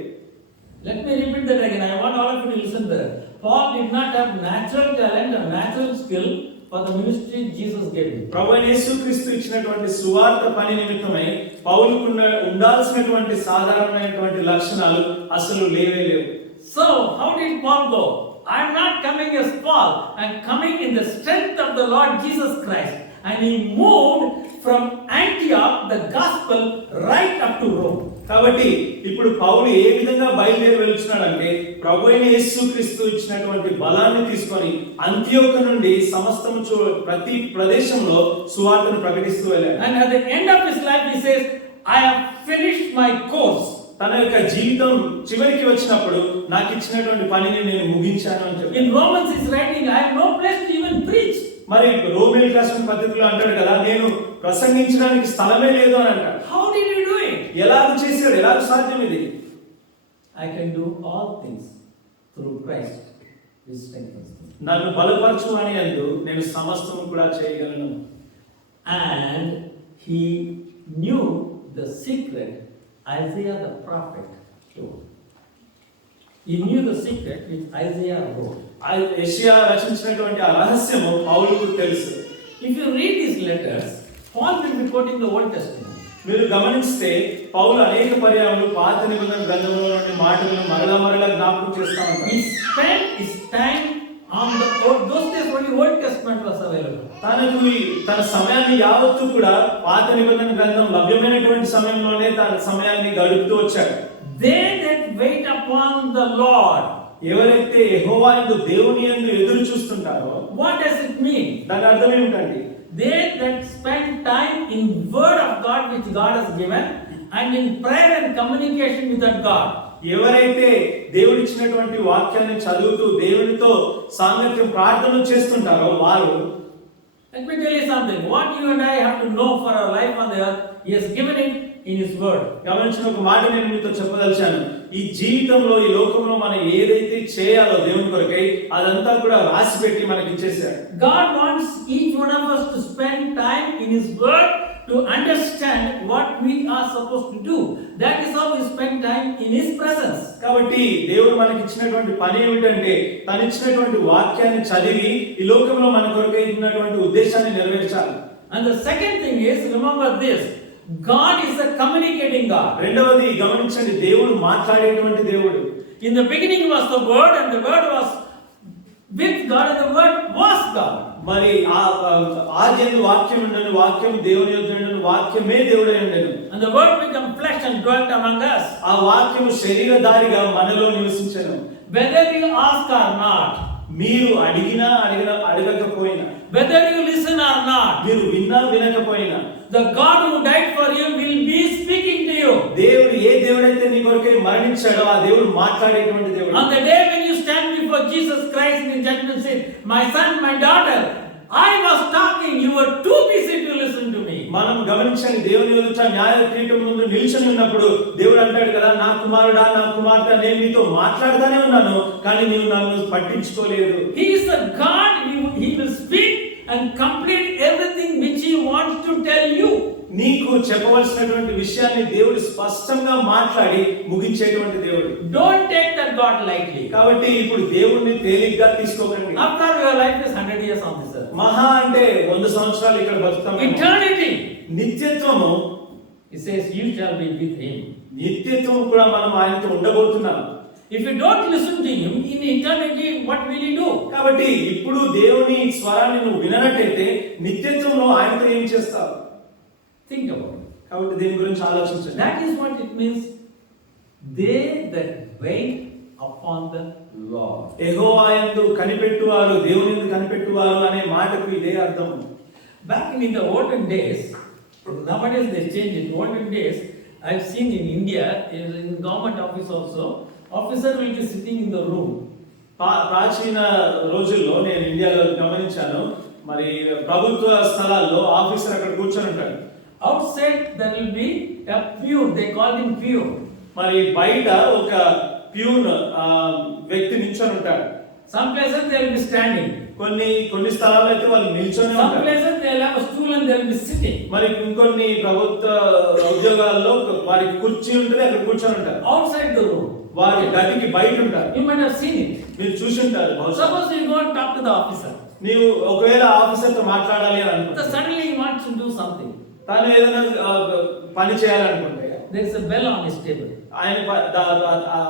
Let me repeat that again. I want all of you to listen there. Paul did not have natural talent or natural skill for the ministry Jesus gave him. ప్రభు యేసుక్రీస్తు ఇచ్చినటువంటి సువార్త పని నిమిత్తమై పౌలుకు ఉండాల్సినటువంటి సాధారణమైనటువంటి లక్షణాలు అసలు లేవే లేవు. So, how did Paul go? I am not coming as Paul. I am coming in the strength of the Lord Jesus Christ. and he moved from Antioch the gospel right up to Rome. కాబట్టి ఇప్పుడు పౌలు ఏ విధంగా బయలుదేరి వెళ్తున్నాడంటే ప్రభువైన యేసుక్రీస్తు ఇచ్చినటువంటి బలాన్ని తీసుకొని అంతియోకు నుండి సమస్తము ప్రతి ప్రదేశంలో సువార్తను ప్రకటిస్తూ వెళ్ళాడు. And at the end of his life he says, I have finished my course. తన యొక్క జీవితం చివరికి వచ్చినప్పుడు నాకు ఇచ్చినటువంటి పనిని నేను ముగించాను అని చెప్పి. In Romans he's writing, I have no place to even preach. మరి రోమీయులకు రాసిన పత్రికలో అంటాడు కదా, నేను ప్రసంగించడానికి స్థలమే లేదు అని అంటాడు. How did you do it? ఎలాగ చేశాడు, ఎలాగ సాధ్యం ఇది? I can do all things through Christ who strengthens me. నన్ను బలపరచు అని అందు నేను సమస్తము కూడా చేయగలను. And he knew the secret Isaiah the prophet told. He knew the secret which Isaiah wrote. యెషయా రచించినటువంటి ఆ రహస్యము పౌలుకు తెలుసు. If you read these letters, Paul will be quoting the Old Testament. మీరు గమనిస్తే పౌలు అనేక పర్యాయములు పాత నిబంధన గ్రంథంలో నుండి మాటలను మరలా జ్ఞాపకం చేస్తా ఉంటాడు. He spent his time on the those days only Old Testament was available. తన సమయాన్ని యావత్తు కూడా పాత నిబంధన గ్రంథం లభ్యమైనటువంటి సమయంలోనే తన సమయాన్ని గడుపుతూ వచ్చాడు. They that wait upon the Lord. ఎవరైతే యెహోవా యందు దేవుని యందు ఎదురు చూస్తుంటారో, what does it mean? దాని అర్థం ఏమిటండి? They that spend time in word of God which God has given and in prayer and communication with that God. ఎవరైతే దేవుడు ఇచ్చినటువంటి వాక్యాన్ని చదువుతూ దేవునితో సాంగత్యం ప్రార్థన చేస్తుంటారో వారు. Let me tell you something. What you and I have to know for our life on the earth, He has given it in His word. గమనించిన ఒక మాట నేను మీతో చెప్పదలిచాను. ఈ జీవితంలో ఈ లోకంలో మనం ఏదైతే చేయాలో దేవుని కొరకై అదంతా కూడా రాసి పెట్టి మనకి ఇచ్చేశాడు. God wants each one of us to spend time in His word to understand what we are supposed to do. That is how we spend time in His presence. కాబట్టి దేవుడు మనకి ఇచ్చినటువంటి పని ఏమిటంటే తను ఇచ్చినటువంటి వాక్యాన్ని చదివి ఈ లోకంలో మన కొరకై ఉన్నటువంటి ఉద్దేశాన్ని నెరవేర్చాలి. And the second thing is, remember this, God is a communicating God. రెండవది గమనించండి, దేవుడు మాట్లాడేటువంటి దేవుడు. In the beginning was the word and the word was with God and the word was God. మరి ఆదియందు వాక్యం ఉండెను, వాక్యం దేవుని యొద్ద ఉండెను, వాక్యమే దేవుడై ఉండెను. And the word became flesh and dwelt among us. ఆ వాక్యము శరీరధారిగా మనలో నివసించెను. Whether you ask or not, మీరు అడగకపోయినా, whether you listen or not, మీరు విన్నా వినకపోయినా, the God who died for you will be speaking to you. దేవుడు ఏ దేవుడైతే నీ కొరకై మరణించాడో ఆ దేవుడు మాట్లాడేటువంటి దేవుడు. On the day when you stand before Jesus Christ in judgment seat, my son, my daughter, I was talking, you were too busy to listen to me. మనం గమనించండి, దేవుని ఎదుట న్యాయ పీఠం ముందు నిల్చొని ఉన్నప్పుడు దేవుడు అంటాడు కదా, నా కుమారుడా నా కుమార్తె నేను నీతో మాట్లాడుతూనే ఉన్నాను కానీ నీవు నన్ను పట్టించుకోలేదు. He is a God, he will speak and complete everything which he wants to tell you. నీకు చెప్పవలసినటువంటి విషయాన్ని దేవుడు స్పష్టంగా మాట్లాడి ముగించేటువంటి దేవుడు. Don't take that God lightly. కాబట్టి ఇప్పుడు దేవుడిని తేలిగ్గా తీసుకోకండి. After your life is 100 years on this earth. మహా అంటే 100 సంవత్సరాలు ఇక్కడ బతుకుతాం. Eternity. నిత్యత్వము, He says you shall be with him. నిత్యత్వం కూడా మనం ఆయనతో ఉండబోతున్నాం. If you don't listen to him in eternity, what will you do? కాబట్టి ఇప్పుడు దేవుని స్వరాన్ని నువ్వు విననట్టయితే నిత్యత్వంలో ఆయనతో ఏం చేస్తావు? Think about it. కాబట్టి దీని గురించి ఆలోచించండి. That is what it means. They that wait upon the Lord. యెహోవా యందు కనిపెట్టువారు, దేవుని యందు కనిపెట్టువారు అనే మాటకు ఇదే అర్థం. Back in the olden days, nowadays they change it. Olden days, I've seen in India, in government office also, officer will be sitting in the room. ప్రాచీన రోజుల్లో నేను ఇండియాలో గమనించాను, మరి ప్రభుత్వ స్థలాల్లో ఆఫీసర్ అక్కడ కూర్చొని ఉంటాడు. Outside there will be a peon, they call him peon. మరి బయట ఒక ప్యూన్ వ్యక్తి నిల్చొని ఉంటాడు. Some places they will be standing. కొన్ని స్థలాల్లో అయితే వాళ్ళు నిల్చొని Some ఉంటారు. places they will have a stool and they will be sitting. మరి ఇంకొన్ని ప్రభుత్వ ఉద్యోగాల్లో వారికి కుర్చీ ఉంటుంది, అక్కడ కూర్చొని ఉంటారు. Outside the room. వారి గదికి బయట ఉంటారు. You might have seen it. మీరు చూసి ఉంటారు. Suppose you go and talk to the officer. నీవు ఒకవేళ ఆఫీసర్ తో మాట్లాడాలి అని అనుకుంటే, Suddenly he wants to do something. తాను ఏదైనా పని చేయాలనుకుంటే, there is a bell on his table. ఆయన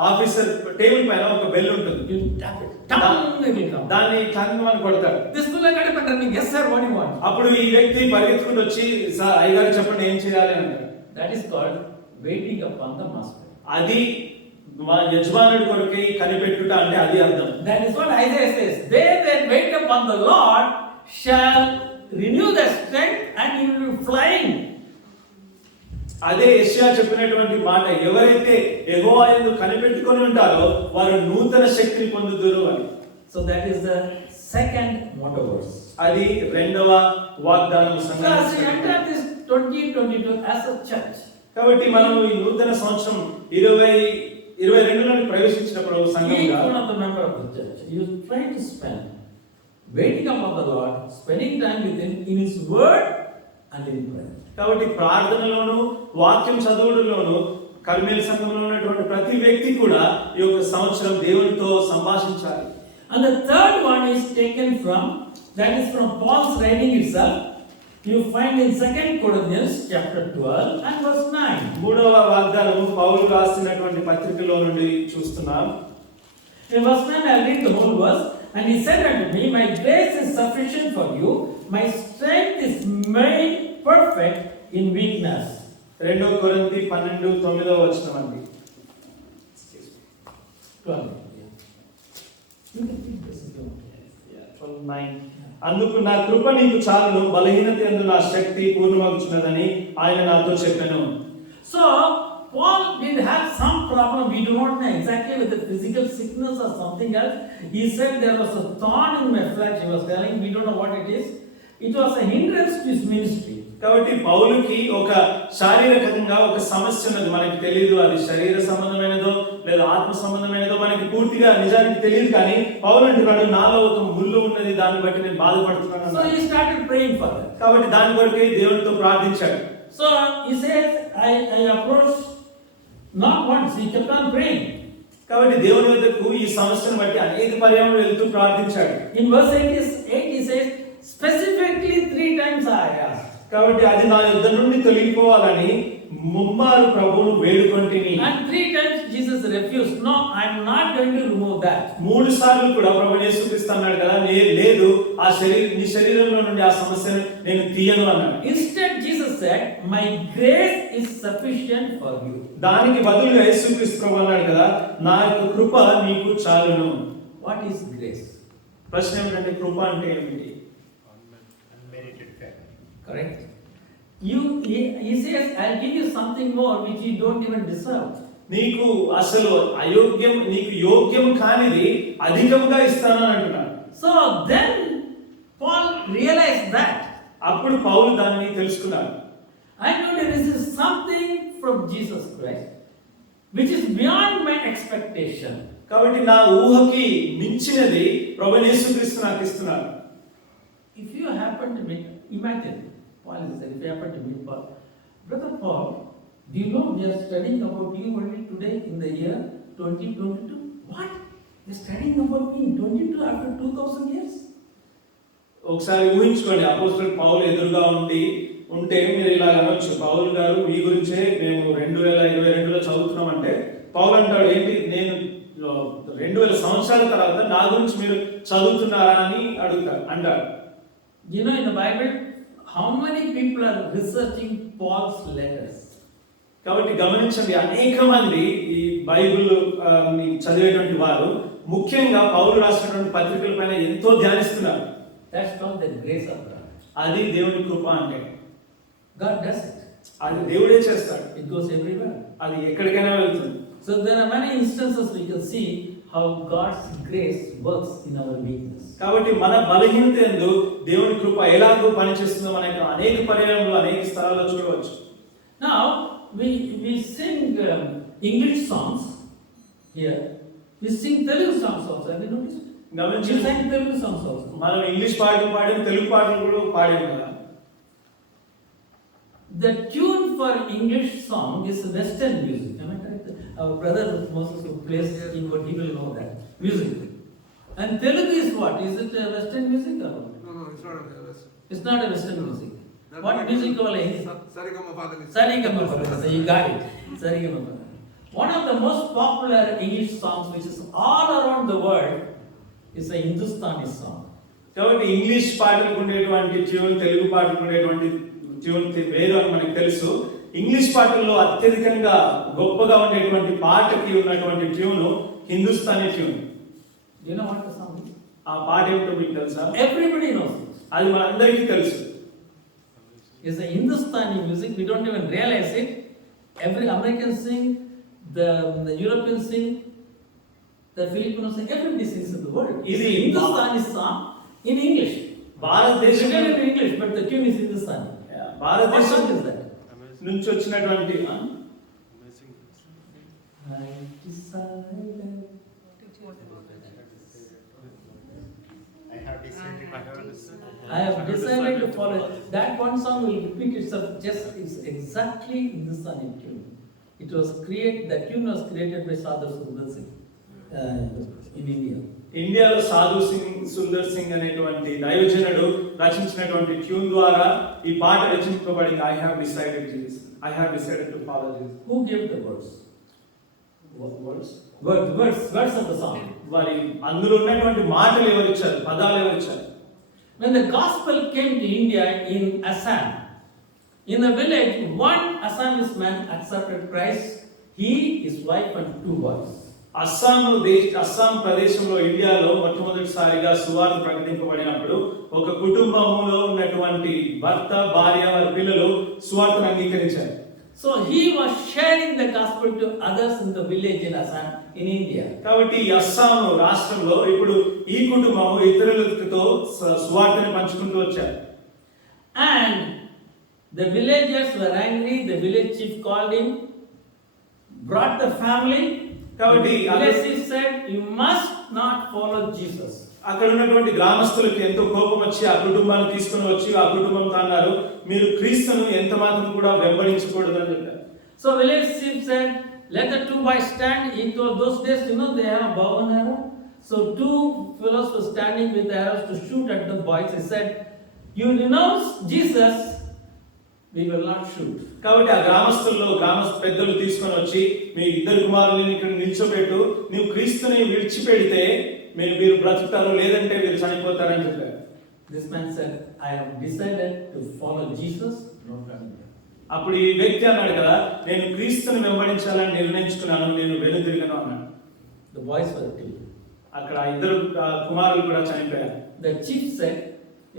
ఆఫీసర్ టేబుల్ పైన ఒక బెల్ ఉంటుంది. You tap it. Tap, it will come. దాన్ని టంగ్ అని కొడతారు. This fellow got up and running. Yes sir, what do you want? అప్పుడు ఈ వ్యక్తి పరిగెత్తుకుంటూ వచ్చి సార్ అయ్యగారు చెప్పండి ఏం చేయాలి అంటారు. That is called waiting upon the master. అది మా యజమానుడి కొరకై కనిపెట్టుట అంటే అది అర్థం. That is what Isaiah says. They that wait upon the Lord shall renew their strength and he will be flying. అదే యెషయా చెప్పినటువంటి మాట, ఎవరైతే యెహోవా యందు కనిపెట్టుకొని ఉంటారో వారు నూతన శక్తిని పొందుదురు అని. So that is the second motto verse. అది రెండవ వాగ్దానం So as we enter this 2022 as a church, కాబట్టి మనం ఈ నూతన సంవత్సరం 2022 ప్రవేశించినప్పుడు each సంఘంగా one of the member of the church, you try to spend waiting upon the Lord, spending time with him in his word and in prayer. కాబట్టి ప్రార్థనలోను వాక్యం చదువుడులోను కర్మేలు సంఘంలో ఉన్నటువంటి ప్రతి వ్యక్తి కూడా ఈ యొక్క సంవత్సరం దేవునితో సంభాషించాలి. And the third one is taken from, that is from Paul's writing itself. You find in 2 Corinthians chapter 12 and verse 9. మూడవ వాగ్దానము పౌలు రాసినటువంటి పత్రికలో నుండి చూస్తున్నాం. In verse 9 I'll read the whole verse. And he said unto me, my grace is sufficient for you, my strength is made perfect in weakness. 2 కొరింథీ 12:9 వచనం అండి. 12. You can read this if you want. 12:9. అందుకు నా కృప నీకు చాలును, బలహీనత యందు నా శక్తి పూర్ణమగుచున్నదని ఆయన నాతో చెప్పెను. So Paul did have some problem. We do not know exactly whether physical sickness or something else. He said there was a thorn in my flesh. He was telling, we don't know what it is. It was a hindrance to his ministry. కాబట్టి పౌలుకి ఒక శారీరకంగా ఒక సమస్య ఉన్నది, మనకి తెలియదు అది శరీర సంబంధమైనదో లేదా ఆత్మ సంబంధమైనదో మనకి పూర్తిగా నిజానికి తెలియదు. కానీ పౌలు అంటున్నాడు నాలో ఒక ముళ్ళు ఉన్నది, దాన్ని బట్టి నేను బాధపడుతున్నాను. So he started praying for that. కాబట్టి దాని కొరకే దేవునితో ప్రార్థించాడు. So he says, I approached not once, he kept on praying. కాబట్టి దేవుని వద్దకు ఈ సమస్యను బట్టి అనేక పర్యాయం వెళ్తూ ప్రార్థించాడు. In verse 8 he says, specifically 3 times I asked. కాబట్టి అది నా యుద్ధ నుండి తొలగిపోవాలని ముమ్మారు ప్రభువును వేడుకొంటిని. And 3 times Jesus refused. No, I am not going to remove that. 3 సార్లు కూడా ప్రభువు యేసుక్రీస్తు అన్నాడు కదా, లేదు ఆ నీ శరీరంలో నుండి ఆ సమస్యను నేను తీయను అన్నాడు. Instead Jesus said, my grace is sufficient for you. దానికి బదులుగా యేసుక్రీస్తు ప్రభువు అన్నాడు కదా, నా యొక్క కృప నీకు చాలును. What is grace? ప్రశ్న ఏమిటంటే కృప అంటే ఏమిటి? Correct. He says, I'll give you something more which you don't even deserve. నీకు అసలు అయోగ్యం, నీకు యోగ్యం కానిది అధికంగా ఇస్తాను అంటున్నాడు. So then Paul realized that. అప్పుడు పౌలు దాన్ని తెలుసుకున్నాడు. I know there is something from Jesus Christ which is beyond my expectation. కాబట్టి నా ఊహకి మించినది ప్రభువు యేసుక్రీస్తు నాకు ఇస్తున్నాడు. If you happen to meet, imagine, Paul is saying, if you happen to meet Paul, Brother Paul, do you know we are studying about you only today in the year 2022? What? We are studying about me in 22 after 2000 years? ఒకసారి ఊహించుకోండి, అపోస్తలుడు పౌలు ఎదురుగా ఉంటే మీరు ఇలా అనొచ్చు, పౌలు గారు మీ గురించే మేము 2022లో చదువుతున్నామంటే పౌలు అంటాడు, ఏంటి నేను 2000 సంవత్సరాల తర్వాత నా గురించి మీరు చదువుతున్నారా అని అంటాడు. You know, in the Bible, how many people are researching Paul's letters? కాబట్టి గమనించండి, అనేక మంది ఈ బైబిల్ చదివేటువంటి వారు ముఖ్యంగా పౌలు రాసినటువంటి పత్రికల పైన ఎంతో ధ్యానిస్తున్నారు. That's called the grace of God. అది దేవుని కృప అంటే. God does it. అది దేవుడే చేస్తాడు. It goes everywhere. అది ఎక్కడికైనా వెళ్తుంది. So there are many instances we can see how God's grace works in our weakness. కాబట్టి మన బలహీనత యందు దేవుని కృప ఎలాగో పనిచేస్తుందో మనకు అనేక పర్యాయాలలో అనేక స్థలాల్లో చూడవచ్చు. Now we sing English songs here. We sing Telugu songs also. Have you noticed? గమనించి We sing Telugu songs also. మనం ఇంగ్లీష్ పాటలు పాడాం, తెలుగు పాటలు కూడా పాడాం కదా. The tune for English song is Western music. Am I correct? Our brother Moses who plays keyboard, he will know that music. And Telugu is what? Is it a Western music or? No, it's not a Western. It's not a Western music. What music calling? Sarigama. So you got it. Sarigama. One of the most popular English songs which is all around the world is a Hindustani song. కాబట్టి English పాటలకు ఉండేటువంటి tune, Telugu పాటలకు ఉండేటువంటి tune వేరు అని మనకు తెలుసు. English పాటల్లో అత్యధికంగా గొప్పగా ఉండేటువంటి పాటకి ఉన్నటువంటి tune Hindustani tune. Do you know what the song is? ఆ పాట ఏమిటో మీకు తెలుసా? Everybody knows it. అది మనందరికీ తెలుసు. It's a Hindustani music. We don't even realize it. Every American sing, the Europeans sing, the Filipinos sing. Everybody sings in the world. It's a Hindustani song in English. భారతదేశం in English, but the tune is Hindustani. What song భారతదేశం is that? నుంచి వచ్చినటువంటి I have decided to follow. That one song will repeat itself. It's exactly Hindustani tune. It was created. The tune was created by Sadhu Sundar Singh in India. ఇండియాలో సాధు సుందర్ సింగ్ అనేటువంటి దైవజనుడు రచించినటువంటి tune ద్వారా ఈ పాట రచింపబడింది. I have decided to follow Jesus. Who gave the words? What words? Words of the song. వారి అందులో ఉన్నటువంటి మాటలు ఎవరిచ్చారు, పదాలు ఎవరిచ్చారు? When the gospel came to India in Assam, in the village, one Assamese man accepted Christ. He, his wife, and 2 boys. Assam ప్రదేశంలో ఇండియాలో మొట్టమొదటిసారిగా సువార్త ప్రకటింపబడినప్పుడు ఒక కుటుంబంలో ఉన్నటువంటి భర్త, భార్య, వారి పిల్లలు సువార్తను అంగీకరించారు. So he was sharing the gospel to others in the village in Assam in India. కాబట్టి ఈ అస్సాం రాష్ట్రంలో ఇప్పుడు ఈ కుటుంబం ఇతరులతో సువార్తను పంచుకుంటూ వచ్చారు. And the villagers were angry. The village chief called him, brought the family. కాబట్టి village chief said, you must not follow Jesus. అక్కడ ఉన్నటువంటి గ్రామస్తులకు ఎంతో కోపం వచ్చి ఆ కుటుంబాన్ని తీసుకుని వచ్చి ఆ కుటుంబంతో అన్నారు, మీరు క్రీస్తును ఎంత మాత్రం కూడా వెంబడించకూడదు అని చెప్పారు. So village chief said, let the 2 boys stand. In those days, they have a bow and arrow. So 2 fellows were standing with arrows to shoot at the boys. He said, you renounce Jesus, we will not shoot. కాబట్టి ఆ గ్రామ పెద్దలు తీసుకొని వచ్చి మీ 2 కుమారులను ఇక్కడ నిల్చోబెట్టు, నువ్వు క్రీస్తుని విడిచిపెడితే మీరు బ్రతుకుతారు, లేదంటే మీరు చనిపోతారని చెప్పారు. This man said, I have decided to follow Jesus, not coming back. అప్పుడు ఈ వ్యక్తి అన్నాడు కదా, నేను క్రీస్తుని వెంబడించాలని నిర్ణయించుకున్నాను, నేను వెనుతిరిగను అన్నాడు. The boys were killed. అక్కడ 2 కుమారులు కూడా చనిపోయారు. The chief said,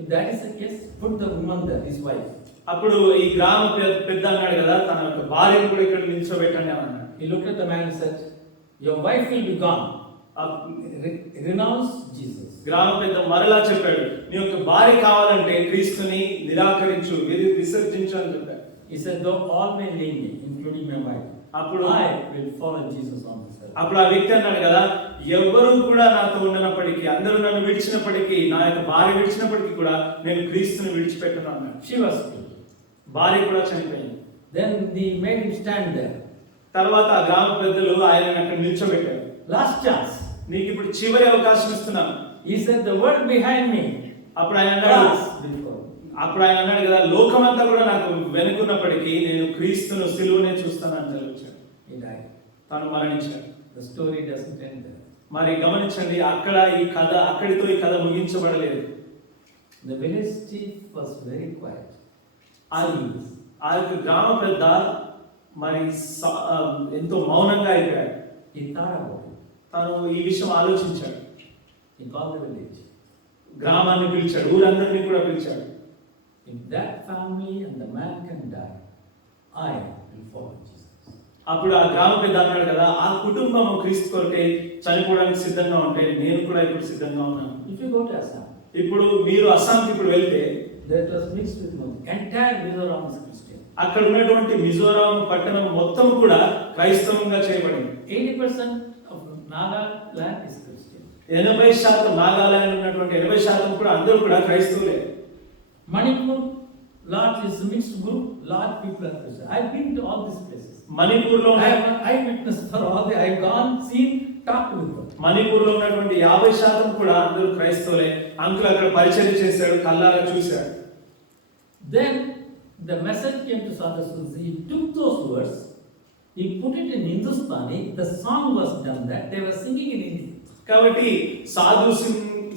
if that is the case, put the woman there, his wife. అప్పుడు ఈ గ్రామ పెద్ద అన్నాడు కదా, తన యొక్క భార్యను కూడా ఇక్కడ నిల్చోబెట్టండి అని అన్నాడు. He looked at the man and said, your wife will be gone. Renounce Jesus. గ్రామ పెద్ద మరలా చెప్పాడు, నీ యొక్క భార్య కావాలంటే క్రీస్తుని నిరాకరించు, విసర్జించు అని చెప్పాడు. He said, though all may leave me, including my wife, అప్పుడు I will follow Jesus on this earth. అప్పుడు ఆ వ్యక్తి అన్నాడు కదా, ఎవరు కూడా నాతో ఉండనప్పటికీ, అందరూ నన్ను విడిచినప్పటికీ, నా యొక్క భార్య విడిచినప్పటికీ కూడా నేను క్రీస్తుని విడిచిపెట్టను అన్నాడు. She was killed. భార్య కూడా చనిపోయింది. Then they made him stand there. తర్వాత ఆ గ్రామ పెద్దలు ఆయనను అక్కడ నిల్చోబెట్టారు. Last chance. నీకు ఇప్పుడు చివరి అవకాశం ఇస్తున్నాను. He said, the world behind me. అప్పుడు ఆయన అన్నాడు కదా, లోకమంతా కూడా నాకు వెనుకున్నప్పటికీ నేను క్రీస్తును సిలువనే చూస్తానని తెలియచాడు. He died. తాను మరణించాడు. The story doesn't end there. మరి గమనించండి, అక్కడితో ఈ కథ ముగించబడలేదు. The village chief was very quiet. ఆ యొక్క గ్రామ పెద్ద మరి ఎంతో మౌనంగా అయిపోయాడు. He thought about it. తాను ఈ విషయం ఆలోచించాడు. He called the village. గ్రామాన్ని పిలిచాడు, ఊరందరినీ కూడా పిలిచాడు. If that family and the man can die, I will follow Jesus. అప్పుడు ఆ గ్రామ పెద్ద అన్నాడు కదా, ఆ కుటుంబం క్రీస్తు కొరకై చనిపోవడానికి సిద్ధంగా ఉంటే నేను కూడా ఇప్పుడు సిద్ధంగా ఉన్నాను. If you go to Assam, ఇప్పుడు మీరు అస్సాంకి ఇప్పుడు వెళ్తే that was mixed with entire Mizoram is Christian. అక్కడ ఉన్నటువంటి మిజోరాం పట్టణం మొత్తం కూడా క్రైస్తవంగా చేయబడింది. 80% of Nagaland is Christian. 80% Nagaland ఉన్నటువంటి 80% కూడా అందరూ కూడా క్రైస్తవులే. Manipur, large is a mixed group, large people are Christian. I've been to all these places. మణిపూర్లో I witnessed for all the, I've gone, seen, talked with them. మణిపూర్లో ఉన్నటువంటి 50% కూడా అందరూ క్రైస్తవులే. అంకుల్ అక్కడ పరిచయం చేశాడు, కళ్ళారా చూశాడు. Then the message came to Sadhu. He took those words, he put it in Hindustani, the song was done that, they were singing in Hindi. కాబట్టి సాధు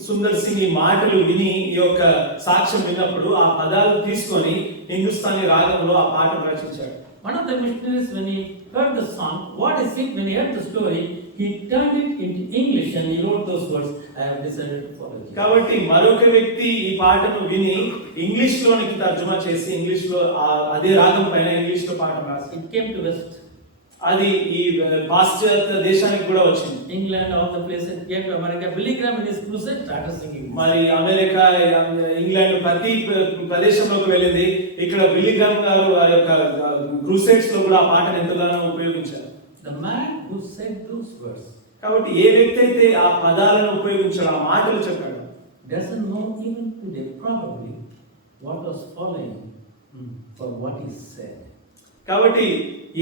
సుందర్ సింగ్ ఈ మాటలు విని ఈ యొక్క సాక్ష్యం విన్నప్పుడు ఆ పదాలు తీసుకొని హిందుస్థానీ రాగంలో ఆ పాట రచించాడు. One of the missionaries, when he heard the song, what is it? When he heard the story, he turned it into English and he wrote those words. I have decided to follow Jesus. కాబట్టి మరొక వ్యక్తి ఈ పాటను విని English లోనికి తర్జుమా చేసి English లో అదే రాగం పైన ఇంగ్లీష్ లో పాట రాసి It came to West. అది ఈ పాశ్చాత్య దేశానికి కూడా వచ్చింది. England, all the places, came to America. Billy Graham in his crusade started singing. మరి అమెరికా, ఇంగ్లాండ్ ప్రతి ప్రదేశంలోకి వెళ్ళింది. ఇక్కడ బిల్లీ గ్రామ్ గారు వారి యొక్క క్రూసేడ్స్ లో కూడా ఆ పాటను ఎంతగానో ఉపయోగించారు. The man who said those words, కాబట్టి ఏ వ్యక్తి అయితే ఆ పదాలను ఉపయోగించాడో ఆ మాటలు చెప్పాడు, doesn't know even today probably what was following for what he said. కాబట్టి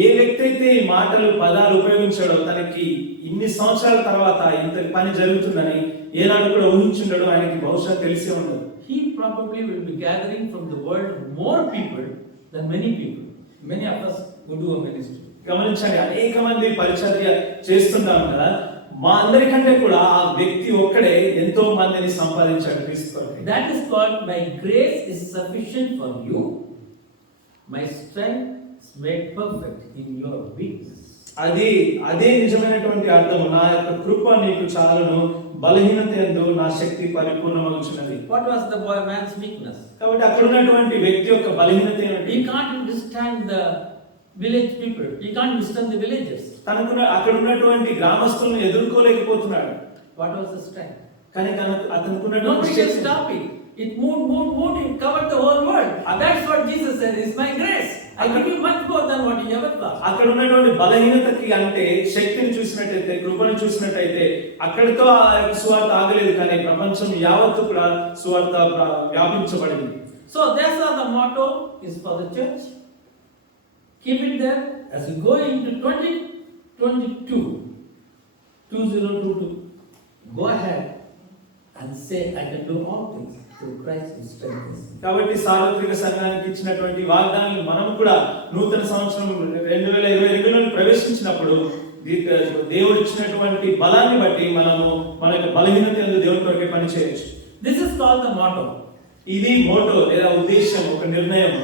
ఏ వ్యక్తి అయితే ఈ మాటలు పదాలు ఉపయోగించాడో తనకి ఇన్ని సంవత్సరాల తర్వాత ఇంత పని జరుగుతుందని ఏనాడు కూడా ఊహించుండడు. ఆయనకి బహుశా తెలిసే ఉండదు. He probably will be gathering from the world more people than many people. Many of us who do a ministry. గమనించండి, అనేక మంది పరిచర్య చేస్తున్నాం కదా, మా అందరికంటే కూడా ఆ వ్యక్తి ఒక్కడే ఎంతో మందిని సంపాదించాడు క్రీస్తు కొరకు. That is called, my grace is sufficient for you, my strength is made perfect in your weakness. అదే నిజమైనటువంటి అర్థం. నా యొక్క కృప నీకు చాలును, బలహీనత యందు నా శక్తి పరిపూర్ణమగుచున్నది. What was the man's weakness? కాబట్టి అక్కడ ఉన్నటువంటి వ్యక్తి యొక్క బలహీనత ఏమిటి? He can't understand the village people. He can't understand the villagers. అక్కడ ఉన్నటువంటి గ్రామస్తులను ఎదుర్కోలేకపోతున్నాడు. What was the strength? కానీ అతనుకున్నటువంటి Nobody can stop it. It moved, it covered the whole world. That's what Jesus said, it's my grace. I give you much more than what you ever thought. అక్కడ ఉన్నటువంటి బలహీనతకి అంటే శక్తిని చూసినట్టయితే, కృపను చూసినట్టయితే అక్కడితో ఆ సువార్త ఆగలేదు, కానీ ప్రపంచం యావత్తు కూడా సువార్త వ్యాపించబడింది. So therefore the motto is for the church. Keep it there as we go into 2022. Go ahead and say, I can do all things through Christ who strengthens me. కాబట్టి సార్వత్రిక సంఘానికి ఇచ్చినటువంటి వాగ్దానాలు మనం కూడా నూతన సంవత్సరం 2022లో ప్రవేశించినప్పుడు దేవుడు ఇచ్చినటువంటి బలాన్ని బట్టి మనము మన యొక్క బలహీనత యందు దేవుని కొరకే పని చేయొచ్చు. This is called the motto. ఇది మోటో లేదా ఉద్దేశం, ఒక నిర్ణయం.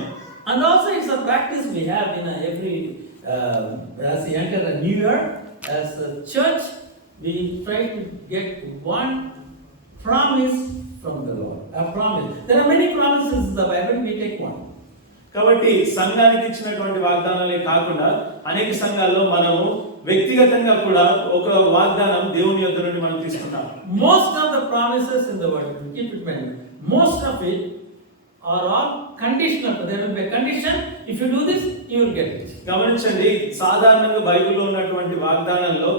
And also it's a practice we have in every as we enter a new year as a church, we try to get one promise from the Lord. A promise. There are many promises in the Bible, we take one. కాబట్టి సంఘానికి ఇచ్చినటువంటి వాగ్దానాలే కాకుండా అనేక సంఘాల్లో మనము వ్యక్తిగతంగా కూడా ఒక వాగ్దానం దేవుని యొద్ద నుండి మనం తీసుకుంటాం. Most of the promises in the word, keep it in mind, most of it are all conditional. There will be a condition. If you do this, you will get it. గమనించండి, సాధారణంగా బైబిల్లో ఉన్నటువంటి వాగ్దానాల్లో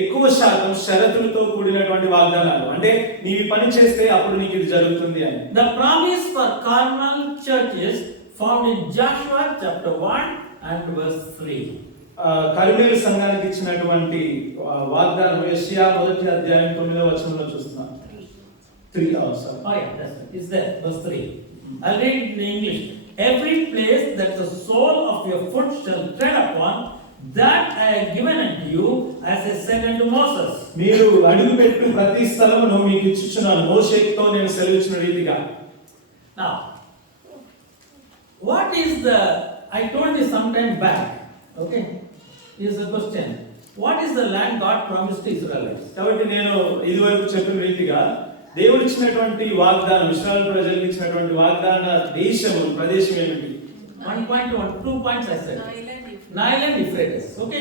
ఎక్కువ శాతం షరతులతో కూడినటువంటి వాగ్దానాలు. అంటే నీవు పని చేస్తే అప్పుడు నీకు ఇది జరుగుతుంది అని. The promise for carnal churches found in Joshua chapter 1 and verse 3. Carmel సంఘానికి ఇచ్చినటువంటి వాగ్దానం యెషయా 1వ అధ్యాయం 9వ వచనంలో చూస్తున్నాం. 3 sorry. Oh yeah, that's it. It's there, verse 3. I'll read it in English. Every place that the sole of your foot shall tread upon, that I have given unto you, as I said unto Moses. మీరు అడుగుపెట్టు ప్రతి స్థలమును మీకు ఇచ్చుచున్నాను, మోషేతో నేను సెలవిచ్చిన రీతిగా. Now, what is the, I told you some time back, okay? Here's the question. What is the land God promised to Israelites? కాబట్టి నేను ఇదివరకు చెప్పిన రీతిగా దేవుడు ఇచ్చినటువంటి వాగ్దానం, ఇశ్రాయేలు ప్రజలకు ఇచ్చినటువంటి వాగ్దాన ప్రదేశం ఏమిటి? 1.1, 2 points I said. Nile and Euphrates. Okay,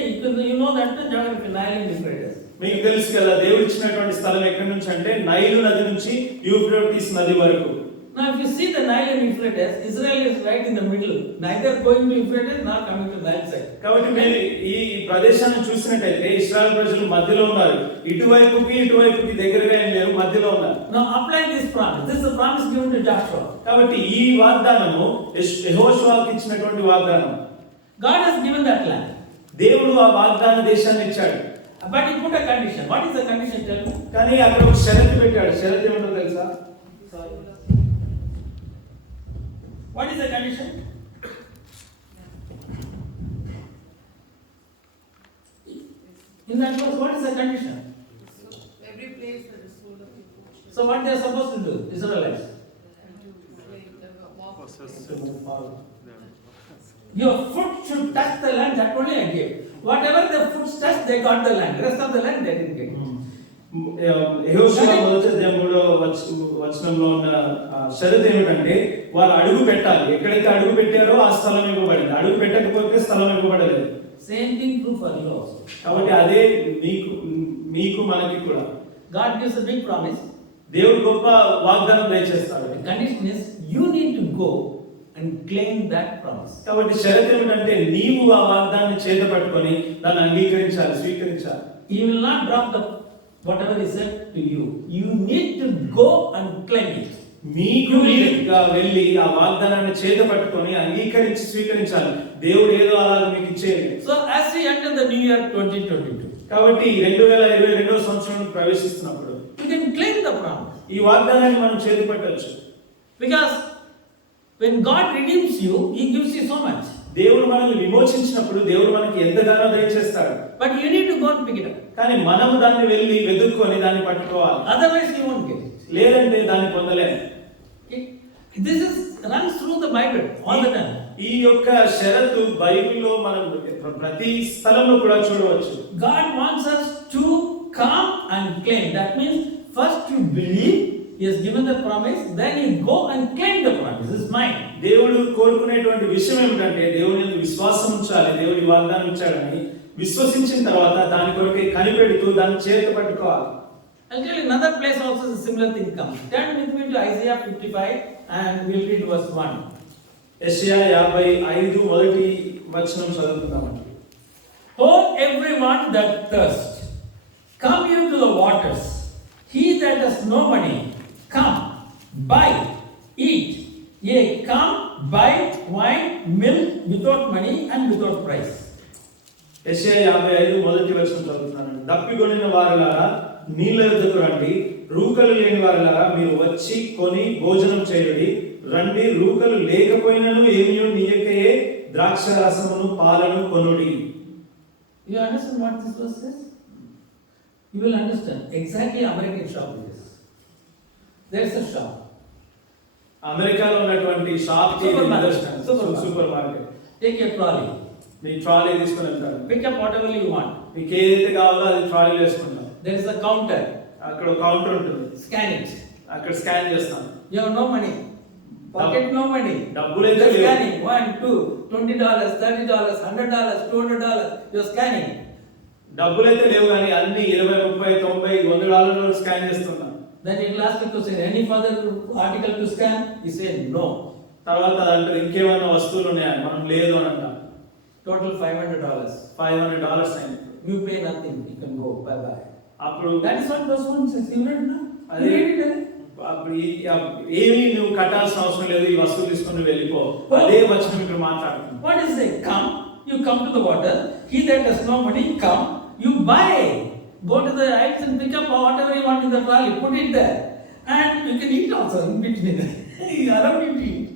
you know that the geography, Nile and Euphrates. మీకు తెలుసు కదా, దేవుడు ఇచ్చినటువంటి స్థలం ఎక్కడి నుంచి అంటే నైలు నది నుంచి యూఫ్రటీస్ నది వరకు. Now if you see the Nile and Euphrates, Israel is right in the middle, neither going to Euphrates nor coming to Nile side. కాబట్టి మీరు ఈ ప్రదేశాన్ని చూసినట్లయితే ఇశ్రాయేలు ప్రజలు మధ్యలో ఉన్నారు, ఇటువైపుకి దగ్గరగా ఏం లేరు, మధ్యలో ఉన్నారు. Now apply this promise. This is a promise given to Joshua. కాబట్టి ఈ వాగ్దానము యెహోషువకి ఇచ్చినటువంటి వాగ్దానం. God has given that land. దేవుడు ఆ వాగ్దాన దేశాన్ని ఇచ్చాడు. But he put a condition. What is the condition? Tell me. కానీ అక్కడ ఒక షరతు పెట్టాడు. షరతు ఏమిటో తెలుసా? What is the condition? In that verse, what is the condition? Every place that is full of people. So what they are supposed to do, Israelites? To move forward. Your foot should touch the land, that only I gave. Whatever the foot touched, they got the land. Rest of the land, they didn't get. యెహోషువ మొదటి అధ్యాయం 3వ వచనంలో ఉన్న షరతు ఏమిటంటే వారు అడుగు పెట్టాలి. ఎక్కడైతే అడుగు పెట్టారో ఆ స్థలం ఇవ్వబడింది. అడుగు పెట్టకపోతే స్థలం ఇవ్వబడలేదు. Same thing true for you also. కాబట్టి అదే మీకు మనకి కూడా God gives a big promise. దేవుడు గొప్ప వాగ్దానం దయచేస్తాడు. The condition is you need to go and claim that promise. కాబట్టి షరతు ఏమిటంటే నీవు ఆ వాగ్దానాన్ని చేత పట్టుకొని దాన్ని అంగీకరించాలి, స్వీకరించాలి. He will not drop the whatever he said to you. You need to go and claim it. మీకు మీరుగా వెళ్ళి ఆ వాగ్దానాన్ని చేత పట్టుకొని అంగీకరించి స్వీకరించాలి. దేవుడు ఏదో అలాగే మీకు ఇచ్చేది. So as we enter the new year 2022, కాబట్టి 2022వ సంవత్సరంలో ప్రవేశిస్తున్నప్పుడు you can claim the promise. ఈ వాగ్దానాన్ని మనం చేత పట్టొచ్చు. Because when God redeems you, he gives you so much. దేవుడు మనల్ని విమోచించినప్పుడు దేవుడు మనకి ఎంతగానో దయచేస్తాడు. But you need to go and pick it up. కానీ మనం దాన్ని వెళ్ళి వెతుక్కొని దాన్ని పట్టుకోవాలి. Otherwise you won't get it. లేదంటే దాన్ని పొందలేము. Okay? This is runs through the Bible all the time. ఈ యొక్క షరతు బైబిల్లో మనం ప్రతి స్థలంలో కూడా చూడవచ్చు. God wants us to come and claim. That means first you believe, he has given the promise, then you go and claim the promise. This is mine. దేవుడు కోరుకునేటువంటి విషయం ఏమిటంటే దేవుని యందు విశ్వాసం ఉంచాలి. దేవుడి వాగ్దానం ఇచ్చాడని విశ్వసించిన తర్వాత దాని కొరకే కనిపెడుతూ దాన్ని చేత పట్టుకోవాలి. I'll tell you another place also a similar thing comes. Turn with me to Isaiah 55 and we'll read verse 1. యెషయా 55 మొదటి వచనం చదువుకుందామండి. Oh, everyone that thirsts, come you to the waters. He that has no money, come, buy, eat. Yea, come, buy wine, milk without money and without price. యెషయా 55 మొదటి వచనం చదువుతున్నానండి. దప్పికొనిన వారులారా నీళ్ళ యొద్దకు రండి, రూకలు లేని వారులారా మీరు వచ్చి కొని భోజనం చేయుడి. రండి, రూకలు లేకపోయినను ఏమియో నీయకయే ద్రాక్ష రసమును పాలను కొనుడి. You understand what this verse says? You will understand exactly American shop it is. There is a shop. అమెరికాలో ఉన్నటువంటి shop super market. Take your trolley. Me trolley తీసుకొని వెళ్తారు. Pick up whatever you want. మీకు ఏదైతే కావాలో అది ట్రాలీలో వేసుకుంటాం. There is a counter. అక్కడ కౌంటర్ ఉంటుంది. Scan it. అక్కడ స్కాన్ చేస్తాం. You have no money. Pocket no money. డబ్బులు అయితే You're లేవు. scanning. $1, $2, $20, $30, $100, $200. You're scanning. డబ్బులు అయితే లేవు కానీ అన్ని 20, 30, 90, $100 స్కాన్ చేస్తున్నాం. Then it will ask the question, any further article to scan? He said no. తర్వాత అంటే ఇంకేమైనా వస్తువులు ఉన్నాయా? మనం లేదు అని అంటాం. Total $500. $500 అయింది. You pay nothing. You can go. Bye bye. అప్పుడు That is what verse 1 says. You read now? అదే You read it? అప్పుడు ఏమీ నువ్వు కట్టాల్సిన అవసరం లేదు, ఈ వస్తువు తీసుకొని వెళ్ళిపో. అదే వచనం ఇక్కడ మాట్లాడుతుంది. What is it? Come. You come to the water. He that has no money, come. You buy. Go to the aisles and pick up whatever you want in the trolley. Put it there. And you can eat also in between. You allow you to eat.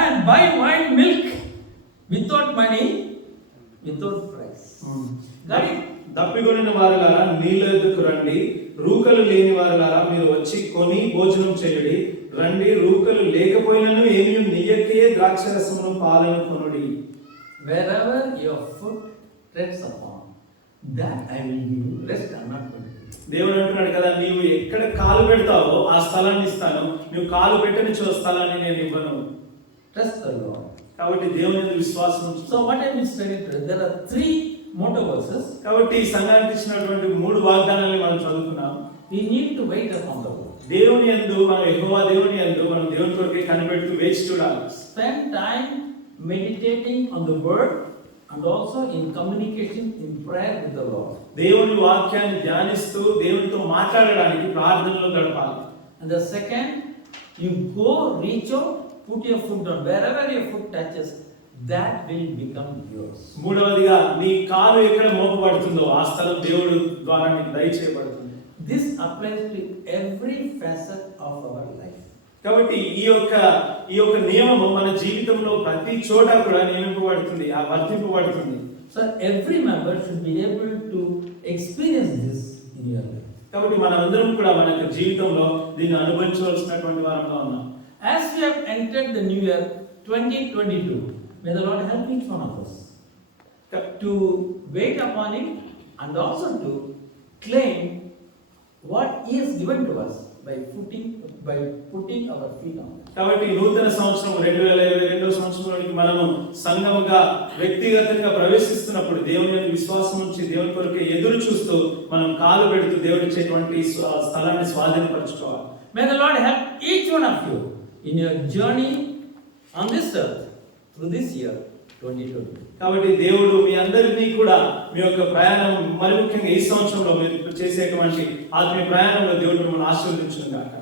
And buy wine, milk. Without money, without price. Got it? దప్పికొనిన వారులారా నీళ్ళ యొద్దకు రండి, రూకలు లేని వారులారా మీరు వచ్చి కొని భోజనం చేయుడి. రండి, రూకలు లేకపోయినను ఏమీ నీయకే ద్రాక్షరసమును పాలను కొనుడి. Wherever your foot treads upon, that I will give you. Rest I'm not going to give you. దేవుడు అంటున్నాడు కదా, నీవు ఎక్కడ కాలు పెడతావో ఆ స్థలాన్ని ఇస్తాను, నువ్వు కాలు పెట్టని స్థలాన్ని నేను ఇవ్వను. Trust the Lord. కాబట్టి దేవుని యందు విశ్వాసం ఉంచు. So what I will study today, there are 3 motto verses. కాబట్టి ఈ సంఘానికి ఇచ్చినటువంటి 3 వాగ్దానాలను మనం చదువుకున్నాం. We need to wait upon the Lord. దేవుని యందు మనం యెహోవా దేవుని యందు మనం దేవుని కొరకే కనిపెడుతూ వేచి చూడాలి. Spend time meditating on the word and also in communication in prayer with the Lord. దేవుని వాక్యాన్ని ధ్యానిస్తూ దేవునితో మాట్లాడడానికి ప్రార్థనలో గడపాలి. And the second, you go reach out, put your foot down. Wherever your foot touches, that will become yours. మూడవదిగా నీ కాలు ఎక్కడ మోపబడుతుందో ఆ స్థలం దేవుడు ద్వారా నీకు దయచేయబడుతుంది. This applies to every facet of our life. కాబట్టి ఈ యొక్క నియమము మన జీవితంలో ప్రతి చోట కూడా నియమింపబడుతుంది, వర్తింపబడుతుంది. So every member should be able to experience this in your life. కాబట్టి మనందరం కూడా మన యొక్క జీవితంలో దీన్ని అనుభవించవలసినటువంటి వారంగా ఉన్నాం. As we have entered the new year 2022, may the Lord help each one of us to wait upon Him and also to claim what He has given to us by putting our feet on it. కాబట్టి నూతన సంవత్సరం 2022వ సంవత్సరంలోనికి మనము సంఘముగా వ్యక్తిగతంగా ప్రవేశిస్తున్నప్పుడు దేవుని యొక్క విశ్వాసం నుంచి దేవుని కొరకు ఎదురు చూస్తూ మనం కాలు పెడుతూ దేవుడి ఇచ్చేటువంటి స్థలాన్ని స్వాధీనపరచుకోవాలి. May the Lord help each one of you in your journey on this earth through this year 2020. కాబట్టి దేవుడు మీ అందరినీ కూడా మీ యొక్క ప్రయాణం, మరి ముఖ్యంగా ఈ సంవత్సరంలో మీరు చేసేటువంటి ఆత్మీయ ప్రయాణంలో దేవుడు మిమ్మల్ని ఆశీర్వదించును గాక.